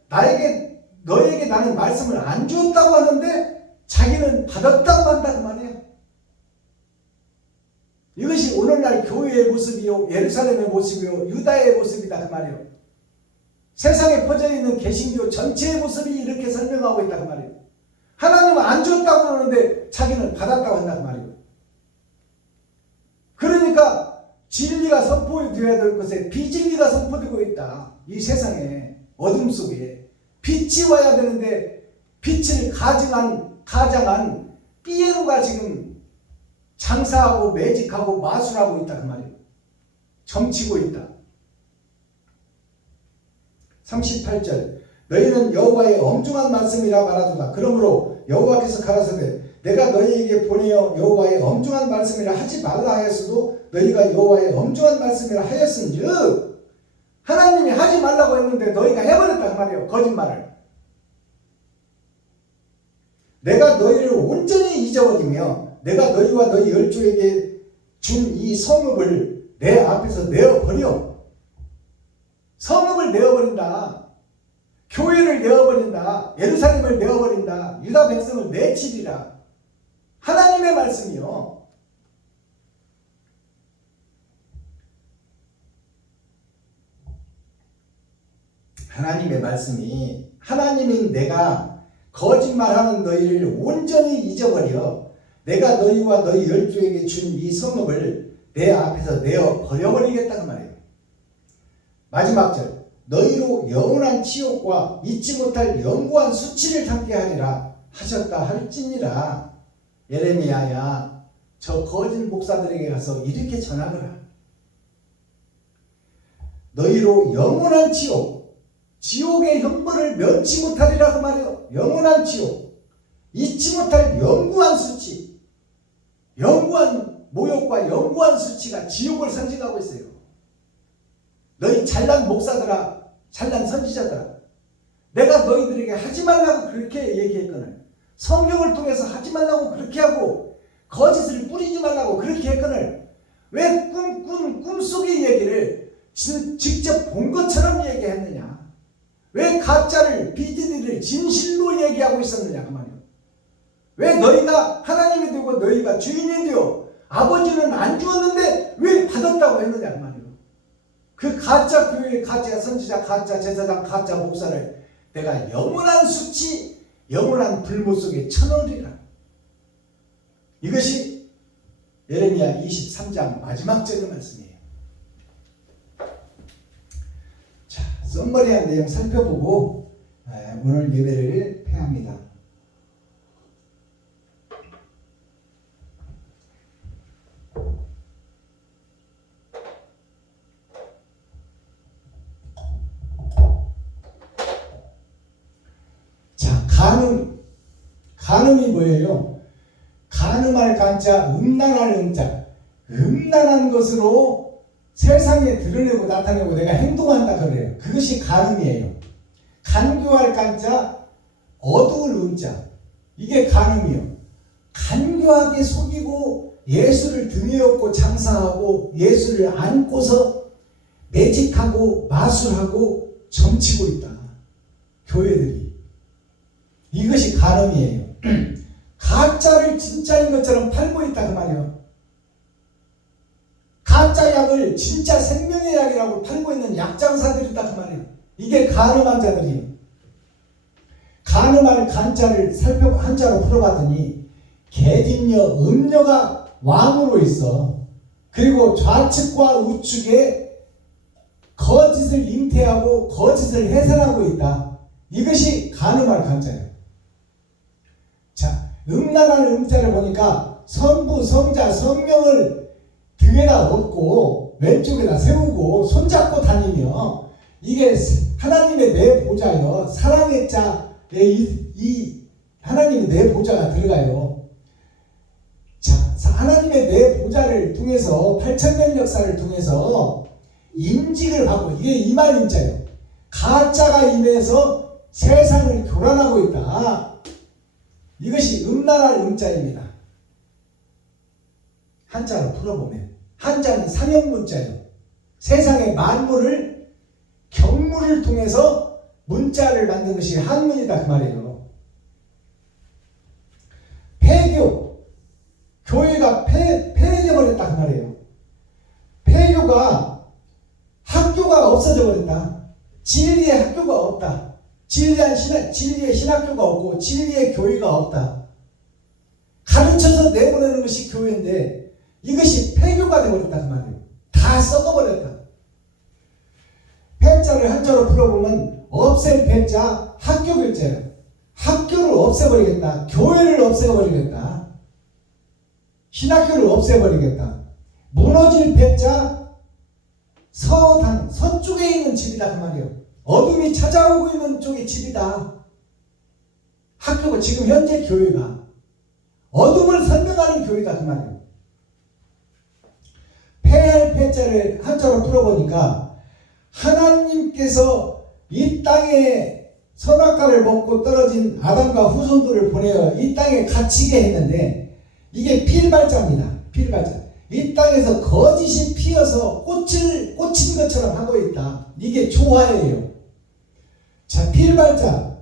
너에게 나는 말씀을 안 주었다고 하는데 자기는 받았다고 한다 그 말이에요. 이것이 오늘날 교회의 모습이요, 예루살렘의 모습이요, 유다의 모습이다 그 말이에요. 세상에 퍼져있는 개신교 전체의 모습이 이렇게 설명하고 있다 그 말이에요. 하나님은 안 줬다고 하는데 자기는 받았다고 한다 그 말이에요. 그러니까 진리가 선포되어야 될 것에 비진리가 선포되고 있다. 이 세상에 어둠 속에 빛이 와야 되는데 빛을 가장한 삐에로가 지금 장사하고 매직하고 마술하고 있다 그 말이에요. 점치고 있다. 38절 너희는 여호와의 엄중한 말씀이라 말하도다. 그러므로 여호와께서 가라사대 내가 너희에게 보내어 여호와의 엄중한 말씀이라 하지 말라 하였어도 너희가 여호와의 엄중한 말씀이라 하였은즉 하나님이 하지 말라고 했는데 너희가 해버렸다 그 말이에요. 거짓말을. 내가 너희를 온전히 잊어버리며 내가 너희와 너희 열조에게 준 이 성읍을 내 앞에서 내어버려. 성읍을 내어버린다. 교회를 내어버린다. 예루살렘을 내어버린다. 유다 백성을 내치리라. 하나님의 말씀이요. 하나님의 말씀이 하나님인 내가 거짓말하는 너희를 온전히 잊어버려 내가 너희와 너희 열조에게 준 이 성읍을 내 앞에서 내어 버려버리겠다 그 말이에요. 마지막 절 너희로 영원한 치욕과 잊지 못할 영구한 수치를 담게 하리라 하셨다 할지니라. 예레미야야 저 거짓 목사들에게 가서 이렇게 전하거라. 너희로 영원한 치욕 지옥의 형벌을 면치 못하리라 그 말이에요. 영원한 지옥, 잊지 못할 영구한 수치, 영구한 모욕과 영구한 수치가 지옥을 상징하고 있어요. 너희 잘난 목사들아, 잘난 선지자들아, 내가 너희들에게 하지 말라고 그렇게 얘기했거늘, 성경을 통해서 하지 말라고 그렇게 하고 거짓을 뿌리지 말라고 그렇게 했거늘 왜 꿈속의 얘기를 직접 본 것처럼 얘기했느냐. 왜 가짜를 비진리를 진실로 얘기하고 있었느냐 그 말이에요. 왜 너희가 하나님이 되고 너희가 주인이 되어 아버지는 안 주었는데 왜 받았다고 했느냐 그 말이에요. 그 가짜 교회, 가짜 선지자, 가짜 제사장, 가짜 목사를 내가 영원한 수치, 영원한 불못 속에 쳐넣으리라. 이것이 예레미야 23장 마지막 절의 말씀이에요. 썸머리한 내용 살펴보고 오늘 예배를 폐합니다. 자, 간음이 뭐예요? 간음할 간자, 음란할 음자. 음란한 것으로 세상에 드러내고 나타내고 내가 행동한다 그래요. 그것이 간음이에요. 간교할 간자, 어두울 음자. 이게 간음이요. 간교하게 속이고 예수를 등에 업고 장사하고 예수를 안고서 매직하고 마술하고 점치고 있다. 교회들이. 이것이 간음이에요. 가짜를 진짜인 것처럼 팔고 있다 그 말이에요. 가짜 약을 진짜 생명의 약이라고 팔고 있는 약장사들이다 그 말이에요. 이게 간음한 자들이에요. 간음할 간자를 한자로 풀어봤더니 계집녀, 음녀가 왕으로 있어. 그리고 좌측과 우측에 거짓을 잉태하고 거짓을 해산하고 있다. 이것이 간음할 간자예요. 자, 음란한 음자를 보니까 성부, 성자, 성령을 등에다 얻고 왼쪽에다 세우고 손잡고 다니며 이게 하나님의 내 보좌요. 사랑의 자에 이 하나님의 내 보좌가 들어가요. 자, 하나님의 내 보좌를 통해서 8,000년 역사를 통해서 임직을 하고 이게 이만임자예요. 가짜가 임해서 세상을 교란하고 있다. 이것이 음란한 음자입니다. 한자로 풀어보면 한자는 상형문자예요. 세상의 만물을 경물을 통해서 문자를 만든 것이 한문이다 그 말이에요. 폐교, 교회가 폐해져 버렸다 그 말이에요. 폐교가 학교가 없어져 버렸다. 진리의 학교가 없다. 진리의 신학교가 없고 진리의 교회가 없다. 가르쳐서 내보내는 것이 교회인데 이것이 폐교가 되어버렸다 그 말이에요. 다 썩어버렸다. 폐자를 한자로 풀어보면 없앨 폐자 학교 글자예요. 학교를 없애버리겠다. 교회를 없애버리겠다. 신학교를 없애버리겠다. 무너질 폐자 서당, 서쪽에 있는 집이다 그 말이에요. 어둠이 찾아오고 있는 쪽의 집이다. 학교가 지금 현재 교회가 어둠을 설명하는 교회다 그 말이에요. 폐할 폐자를 한자로 풀어보니까 하나님께서 이 땅에 선악과를 먹고 떨어진 아담과 후손들을 보내어 이 땅에 갇히게 했는데 이게 필발자입니다. 필발자. 이 땅에서 거짓이 피어서 꽂힌 것처럼 하고 있다. 이게 조화예요. 자, 필발자,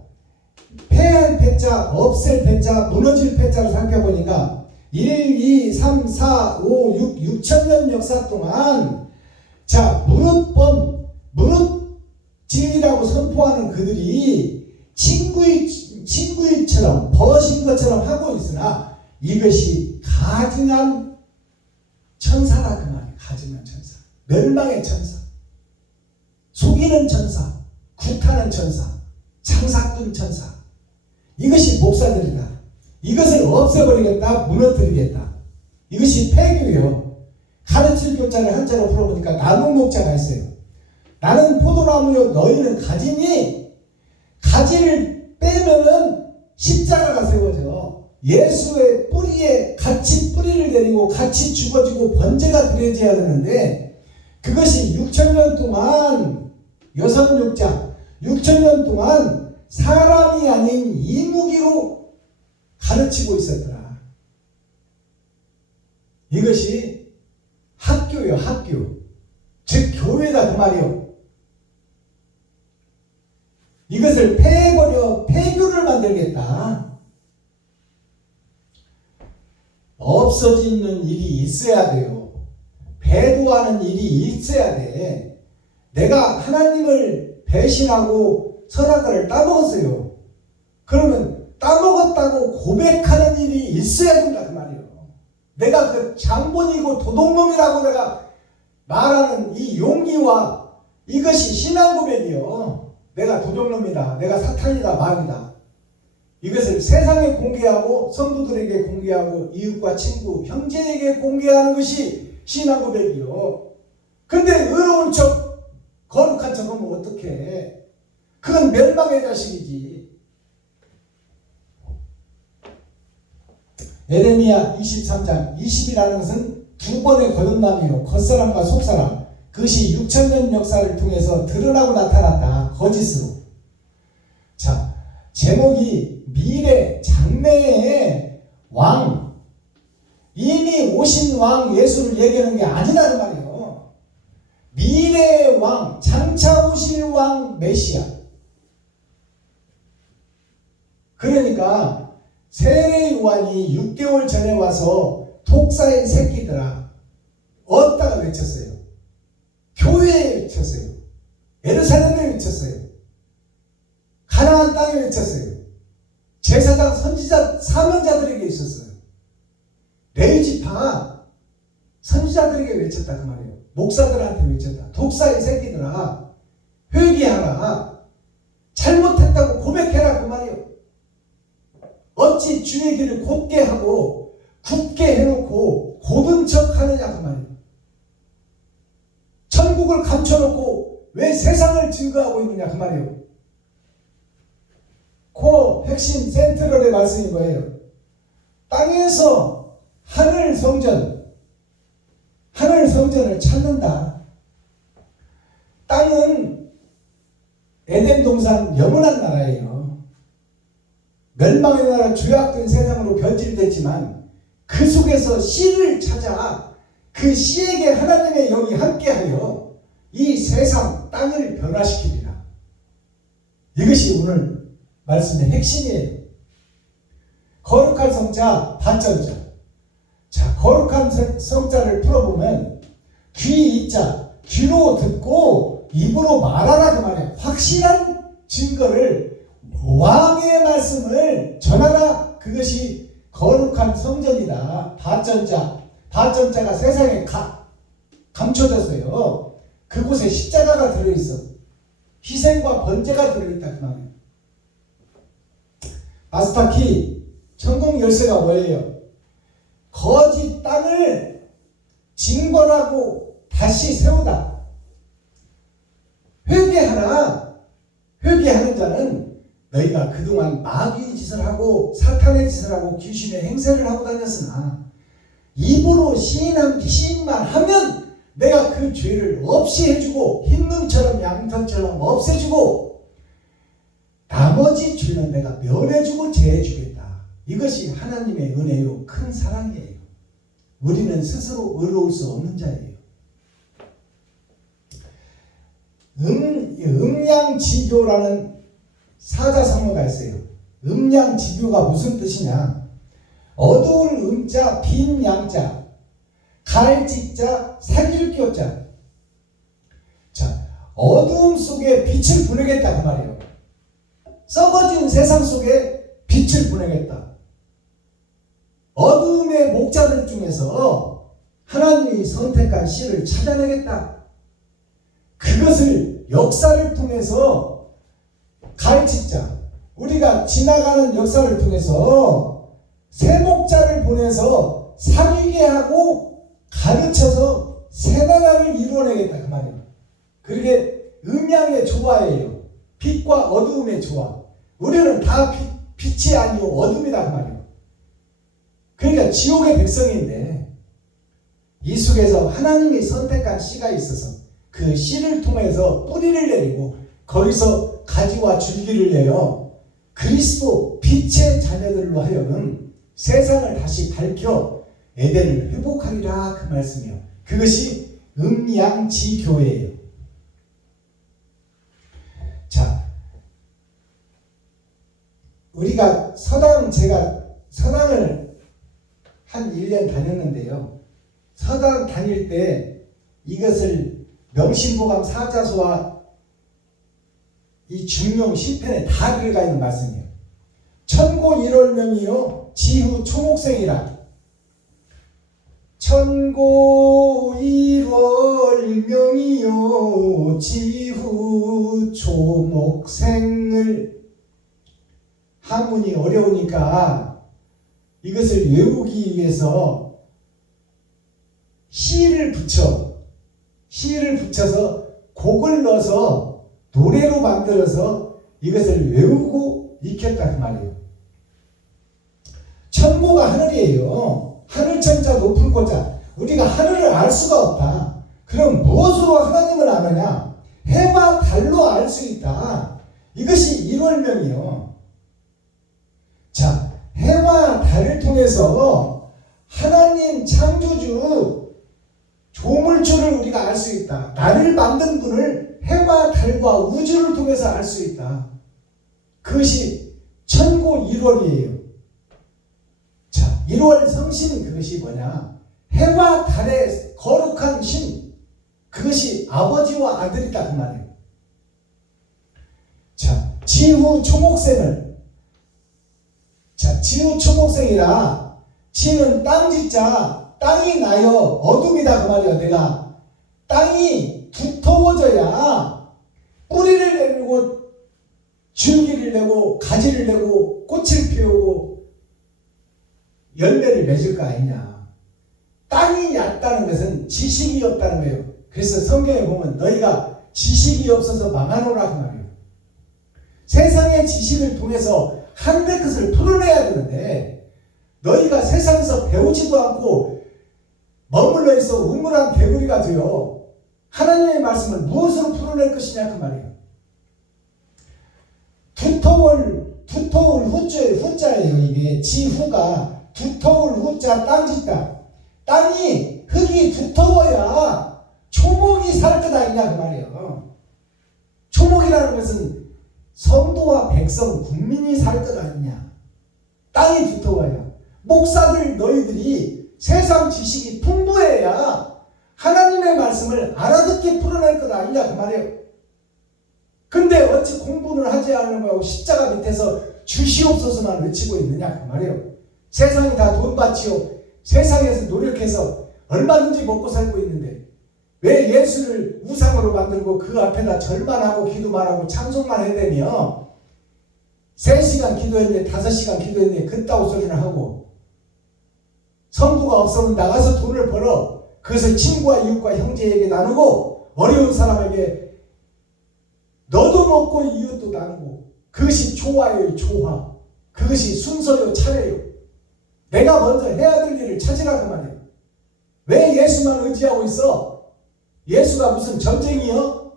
폐할 폐자, 없앨 폐자, 무너질 폐자를 살펴보니까 1, 2, 3, 4, 5, 6, 6천년 역사 동안 자, 무릇진이라고 선포하는 그들이 친구이처럼 버신 것처럼 하고 있으나 이것이 가증한 천사다 그 말이에요. 가증한 천사, 멸망의 천사, 속이는 천사, 구타는 천사, 장사꾼 천사. 이것이 목사들이다. 이것을 없애버리겠다, 무너뜨리겠다. 이것이 폐교예요. 가르칠 교자를 한자로 풀어보니까 나무 목자가 있어요. 나는 포도나무요, 너희는 가지니 가지를 빼면은 십자가가 세워져. 예수의 뿌리에 같이 뿌리를 내리고 같이 죽어지고 번제가 드려져야 되는데 그것이 6,000년 동안 여성육자 6,000년 동안 사람이 아닌 이무기로 가르치고 있었더라. 이것이 학교요, 학교. 즉 교회다 그 말이요. 이것을 폐해버려 폐교를 만들겠다. 없어지는 일이 있어야 돼요. 배도하는 일이 있어야 돼. 내가 하나님을 배신하고 선악과를 따먹었어요. 그러면 따먹었다고 고백하는 일이 있어야 된다 그 말이에요. 내가 그 장본이고 도둑놈이라고 내가 말하는 이 용기와 이것이 신앙 고백이요. 내가 도둑놈이다. 내가 사탄이다. 마귀다. 이것을 세상에 공개하고 성도들에게 공개하고 이웃과 친구, 형제에게 공개하는 것이 신앙 고백이요. 근데 의로운 척, 거룩한 척 하면 어떡해. 그건 멸망의 자식이지. 에레미야 23장 20이라는 것은 두 번의 거듭남이요. 겉사람과 속사람. 그것이 6,000년 역사를 통해서 드러나고 나타났다. 거짓으로. 자, 제목이 미래 장래의 왕. 이미 오신 왕 예수를 얘기하는 게 아니라는 말이에요. 미래의 왕, 장차 오실 왕 메시아. 그러니까 세례 요한이 6개월 전에 와서 독사의 새끼들아, 어디다가 외쳤어요? 교회에 외쳤어요. 예루살렘에 외쳤어요. 가나안 땅에 외쳤어요. 제사장, 선지자, 사명자들에게 있었어요. 레위지파 선지자들에게 외쳤다 그 말이에요. 목사들한테 외쳤다. 독사의 새끼들아, 회개하라. 잘못했다고 고백해라 그 말이에요. 어찌 주의 길을 곧게 하고 굳게 해놓고 고든 척 하느냐 그 말이에요. 천국을 감춰놓고 왜 세상을 증거하고 있느냐 그 말이에요. 그 핵심 센트럴의 말씀인 거예요. 땅에서 하늘 성전을 찾는다. 땅은 에덴 동산 영원한 나라예요. 멸망의 나라 죄악된 세상으로 변질됐지만 그 속에서 씨를 찾아 그 씨에게 하나님의 영이 함께하여 이 세상 땅을 변화시키리라. 이것이 오늘 말씀의 핵심이에요. 거룩한 성자, 반전자. 자, 거룩한 성자를 풀어보면 귀 있자, 귀로 듣고 입으로 말하라 그 말이에요. 확실한 증거를, 왕의 말씀을 전하라. 그것이 거룩한 성전이다. 반전자가 세상에 감춰졌어요. 그곳에 십자가가 들어있어. 희생과 번제가 들어있다 그 말이에요. 마스터키, 천국 열쇠가 뭐예요? 거짓 땅을 징벌하고 다시 세우다. 회개하라. 회개하는 자는 너희가 그동안 마귀의 짓을 하고 사탄의 짓을 하고 귀신의 행세를 하고 다녔으나 입으로 시인만 하면 내가 그 죄를 없이 해주고 흰눈처럼 양털처럼 없애주고 나머지 죄는 내가 면해주고 제해주겠다. 이것이 하나님의 은혜요 큰 사랑이에요. 우리는 스스로 의로울 수 없는 자예요. 음양지교라는 사자성어가 있어요. 음양지교가 무슨 뜻이냐? 어두운 음자, 빈 양자, 갈직자, 사귈 교자. 자, 어두움 속에 빛을 보내겠다 그 말이에요. 썩어진 세상 속에 빛을 보내겠다. 어두움의 목자들 중에서 하나님이 선택한 씨를 찾아내겠다. 그것을 역사를 통해서 가르치자. 우리가 지나가는 역사를 통해서 새 목자를 보내서 사귀게 하고 가르쳐서 새 나라를 이루어내겠다 그 말이에요. 그게 음양의 조화예요. 빛과 어두움의 조화. 우리는 다 빛이 아니고 어둠이다 그 말이에요. 그러니까 지옥의 백성인데 이 속에서 하나님이 선택한 씨가 있어서 그 씨를 통해서 뿌리를 내리고 거기서 가지와 줄기를 내어 그리스도 빛의 자녀들로 하여금 세상을 다시 밝혀 에덴을 회복하리라 그 말씀이에요. 그것이 음양지교회예요. 자, 우리가 제가 서당을 한 1년 다녔는데요. 서당 다닐 때 이것을 명심보감 사자소와 이 중용 시편에 다 들어가 있는 말씀이에요. 천고 1월명이요 지후 초목생이라. 천고 1월명이요 지후 초목생을. 한문이 어려우니까 이것을 외우기 위해서 시를 붙여서 곡을 넣어서 노래로 만들어서 이것을 외우고 익혔다 그 말이에요. 천고가 하늘이에요. 하늘천자 높은 고자. 우리가 하늘을 알 수가 없다. 그럼 무엇으로 하나님을 아느냐? 해와 달로 알 수 있다. 이것이 일월명이요. 자, 해와 달을 통해서 하나님 창조주 조물주를 우리가 알 수 있다. 나를 만든 분을 해와 달과 우주를 통해서 알 수 있다. 그것이 천고 1월이에요. 자, 1월 성신 그것이 뭐냐? 해 해와 달의 거룩한 신, 그것이 아버지와 아들이다 그 말이에요. 자, 지후 초목생을, 자, 지후 초목생이라 지는 땅짓자, 땅이 나여 어둠이다 그 말이에요. 내가 땅이 두터워져야 뿌리를 내리고 줄기를 내고 가지를 내고 꽃을 피우고 열매를 맺을 거 아니냐. 땅이 얕다는 것은 지식이 없다는 거예요. 그래서 성경에 보면 너희가 지식이 없어서 망하노라 그 말이에요. 세상의 지식을 통해서 하늘의 것을 풀어내야 되는데 너희가 세상에서 배우지도 않고 머물러 있어 우물한 개구리가 되어 하나님의 말씀을 무엇으로 풀어낼 것이냐 그 말이에요. 두터울 후자예요. 이게 지후가 두터울 후자 땅짓다. 땅이 흙이 두터워야 초목이 살 것 아니냐 그 말이에요. 초목이라는 것은 성도와 백성 국민이 살 것 아니냐. 땅이 두터워야. 목사들 너희들이 세상 지식이 풍부해야 하나님의 말씀을 알아듣게 풀어낼 것 아니냐 그 말이에요. 근데 어찌 공부를 하지 않는 거하고 십자가 밑에서 주시옵소서만 외치고 있느냐 그 말이에요. 세상이 다 돈밭이요. 세상에서 노력해서 얼마든지 먹고 살고 있는데 왜 예수를 우상으로 만들고 그 앞에다 절만 하고 기도만 하고 찬송만 해대며 3시간 기도했네 5시간 기도했네 그따구 소리를 하고 성부가 없으면 나가서 돈을 벌어 그것을 친구와 이웃과 형제에게 나누고 어려운 사람에게 너도 먹고 이웃도 나누고 그것이 조화예요. 조화. 그것이 순서요 차례요. 내가 먼저 해야 될 일을 찾으라 그 말이에요. 왜 예수만 의지하고 있어? 예수가 무슨 전쟁이요?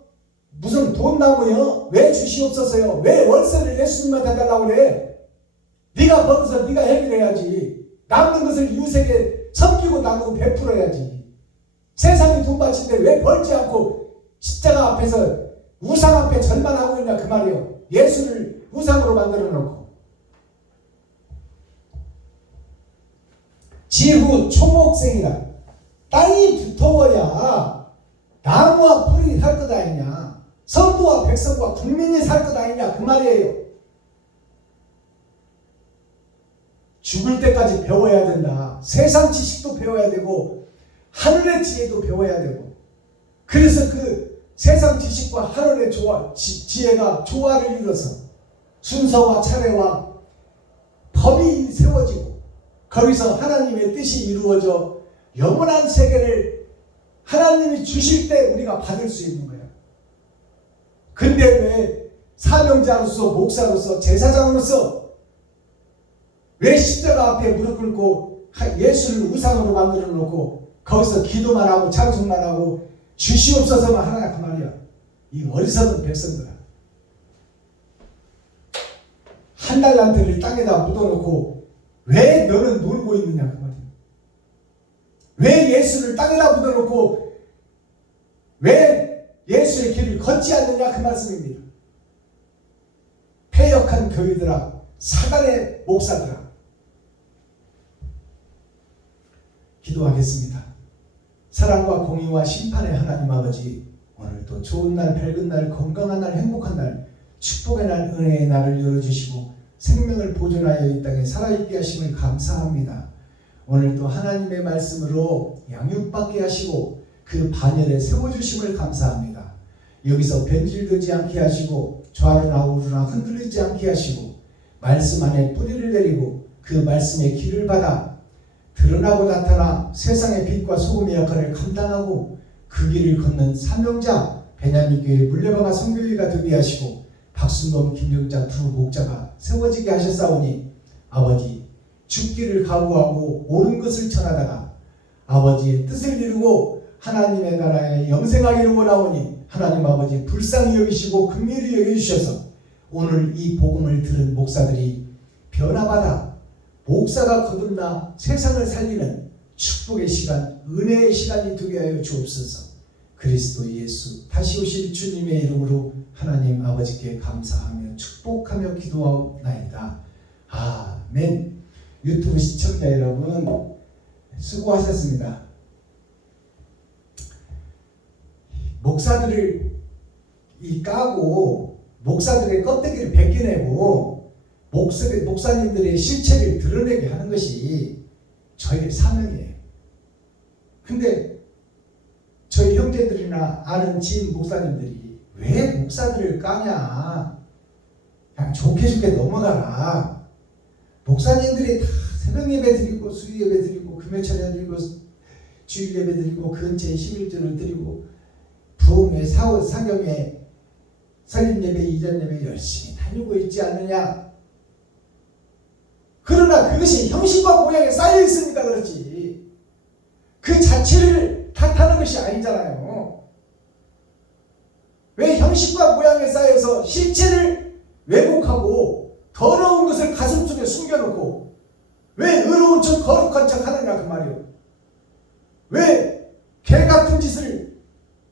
무슨 돈나무요? 왜 주시옵소서요? 왜 월세를 예수님한테 해달라고 그래? 네가 벌어서 네가 해결해야지. 남는 것을 이웃에게 섬기고 나누고 베풀어야지. 세상이 돈밭인데 왜 벌지 않고 십자가 앞에서 우상 앞에 절만하고 있냐 그 말이에요. 예수를 우상으로 만들어 놓고. 지후 초목생이라. 땅이 두터워야 나무와 풀이 살 것 아니냐. 성도와 백성과 국민이 살 것 아니냐 그 말이에요. 죽을 때까지 배워야 된다. 세상 지식도 배워야 되고 하늘의 지혜도 배워야 되고. 그래서 그 세상 지식과 하늘의 지혜가 조화를 이뤄서 순서와 차례와 법이 세워지고 거기서 하나님의 뜻이 이루어져 영원한 세계를 하나님이 주실 때 우리가 받을 수 있는 거예요. 근데 왜 사명자로서 목사로서 제사장으로서 왜 십자가 앞에 무릎 꿇고 예수를 우상으로 만들어 놓고 거기서 기도만 하고 찬송만 하고 주시옵소서만 하나 그 말이야. 이 어리석은 백성들아. 한 달란트를 땅에다 묻어놓고 왜 너는 놀고 있느냐 그 말이야. 왜 예수를 땅에다 묻어놓고 왜 예수의 길을 걷지 않느냐 그 말씀입니다. 패역한 교회들아, 사단의 목사들아. 기도하겠습니다. 사랑과 공의와 심판의 하나님 아버지, 오늘도 좋은 날, 밝은 날, 건강한 날, 행복한 날, 축복의 날, 은혜의 날을 열어주시고 생명을 보존하여 이 땅에 살아있게 하심을 감사합니다. 오늘도 하나님의 말씀으로 양육받게 하시고 그 반열에 세워주심을 감사합니다. 여기서 변질되지 않게 하시고 좌로나 우로나 흔들리지 않게 하시고 말씀 안에 뿌리를 내리고 그 말씀의 길을 받아 드러나고 나타나 세상의 빛과 소금의 역할을 감당하고 그 길을 걷는 사명자 베냐민교회 물레방아 선교회가 되게 하시고 박순범 김영자 두 목자가 세워지게 하셨사오니 아버지 죽기를 각오하고 옳은 것을 전하다가 아버지의 뜻을 이루고 하나님의 나라에 영생하기를 원하오니 하나님 아버지 불쌍히 여기시고 긍휼히 여겨주셔서 오늘 이 복음을 들은 목사들이 변화받아 목사가 거듭나 세상을 살리는 축복의 시간, 은혜의 시간이 되게 하여 주옵소서. 그리스도 예수 다시 오실 주님의 이름으로 하나님 아버지께 감사하며 축복하며 기도하옵나이다. 아멘. 유튜브 시청자 여러분 수고하셨습니다. 목사들을 까고 목사들의 껍데기를 벗겨내고 목사님들의 실체를 드러내게 하는 것이 저희의 사명이에요. 근데 저희 형제들이나 아는 지인 목사님들이 왜 목사들을 까냐? 그냥 좋게 좋게 넘어가라. 목사님들이 다 새벽 예배 드리고 수요 예배 드리고 금요철 드리고 주일 예배 드리고 근처에 11조를 드리고 부흥회 사경회 설립 예배 이전 예배 열심히 다니고 있지 않느냐? 그러나 그것이 형식과 모양에 쌓여 있으니까 그렇지 그 자체를 탓하는 것이 아니잖아요. 왜 형식과 모양에 쌓여서 실체를 왜곡하고 더러운 것을 가슴속에 숨겨놓고 왜 의로운 척 거룩한 척 하느냐 그 말이에요. 왜 개 같은 짓을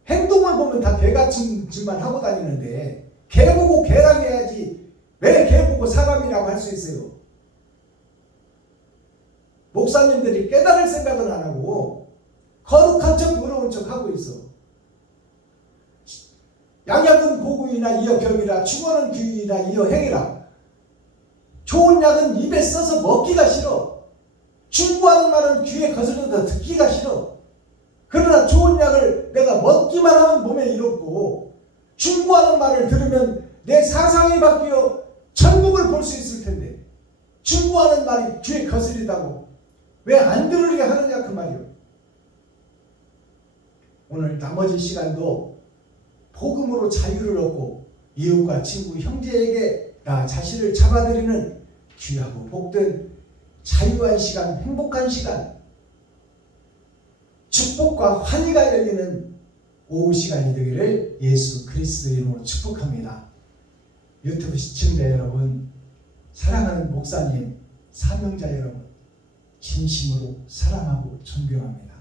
행동을 보면 다 개 같은 짓만 하고 다니는데 개 보고 개랑 해야지 왜 개 보고 사람이라고 할 수 있어요. 목사님들이 깨달을 생각은 안 하고 거룩한 척 의로운 척 하고 있어. 양약은 고구이나 이어 경이라 충언은 귀이나 이어 행이라. 좋은 약은 입에 써서 먹기가 싫어. 충고하는 말은 귀에 거슬러서 듣기가 싫어. 그러나 좋은 약을 내가 먹기만 하면 몸에 이롭고 충고하는 말을 들으면 내 사상이 바뀌어 천국을 볼 수 있을 텐데 충고하는 말이 귀에 거슬리다고 왜 안 들으게 하느냐 그 말이요. 오늘 나머지 시간도 복음으로 자유를 얻고 이웃과 친구 형제에게 나 자신을 잡아들이는 귀하고 복된 자유한 시간, 행복한 시간, 축복과 환희가 열리는 오후 시간이 되기를 예수 그리스도 이름으로 축복합니다. 유튜브 시청자 여러분, 사랑하는 목사님, 사명자 여러분, 진심으로 사랑하고 존경합니다.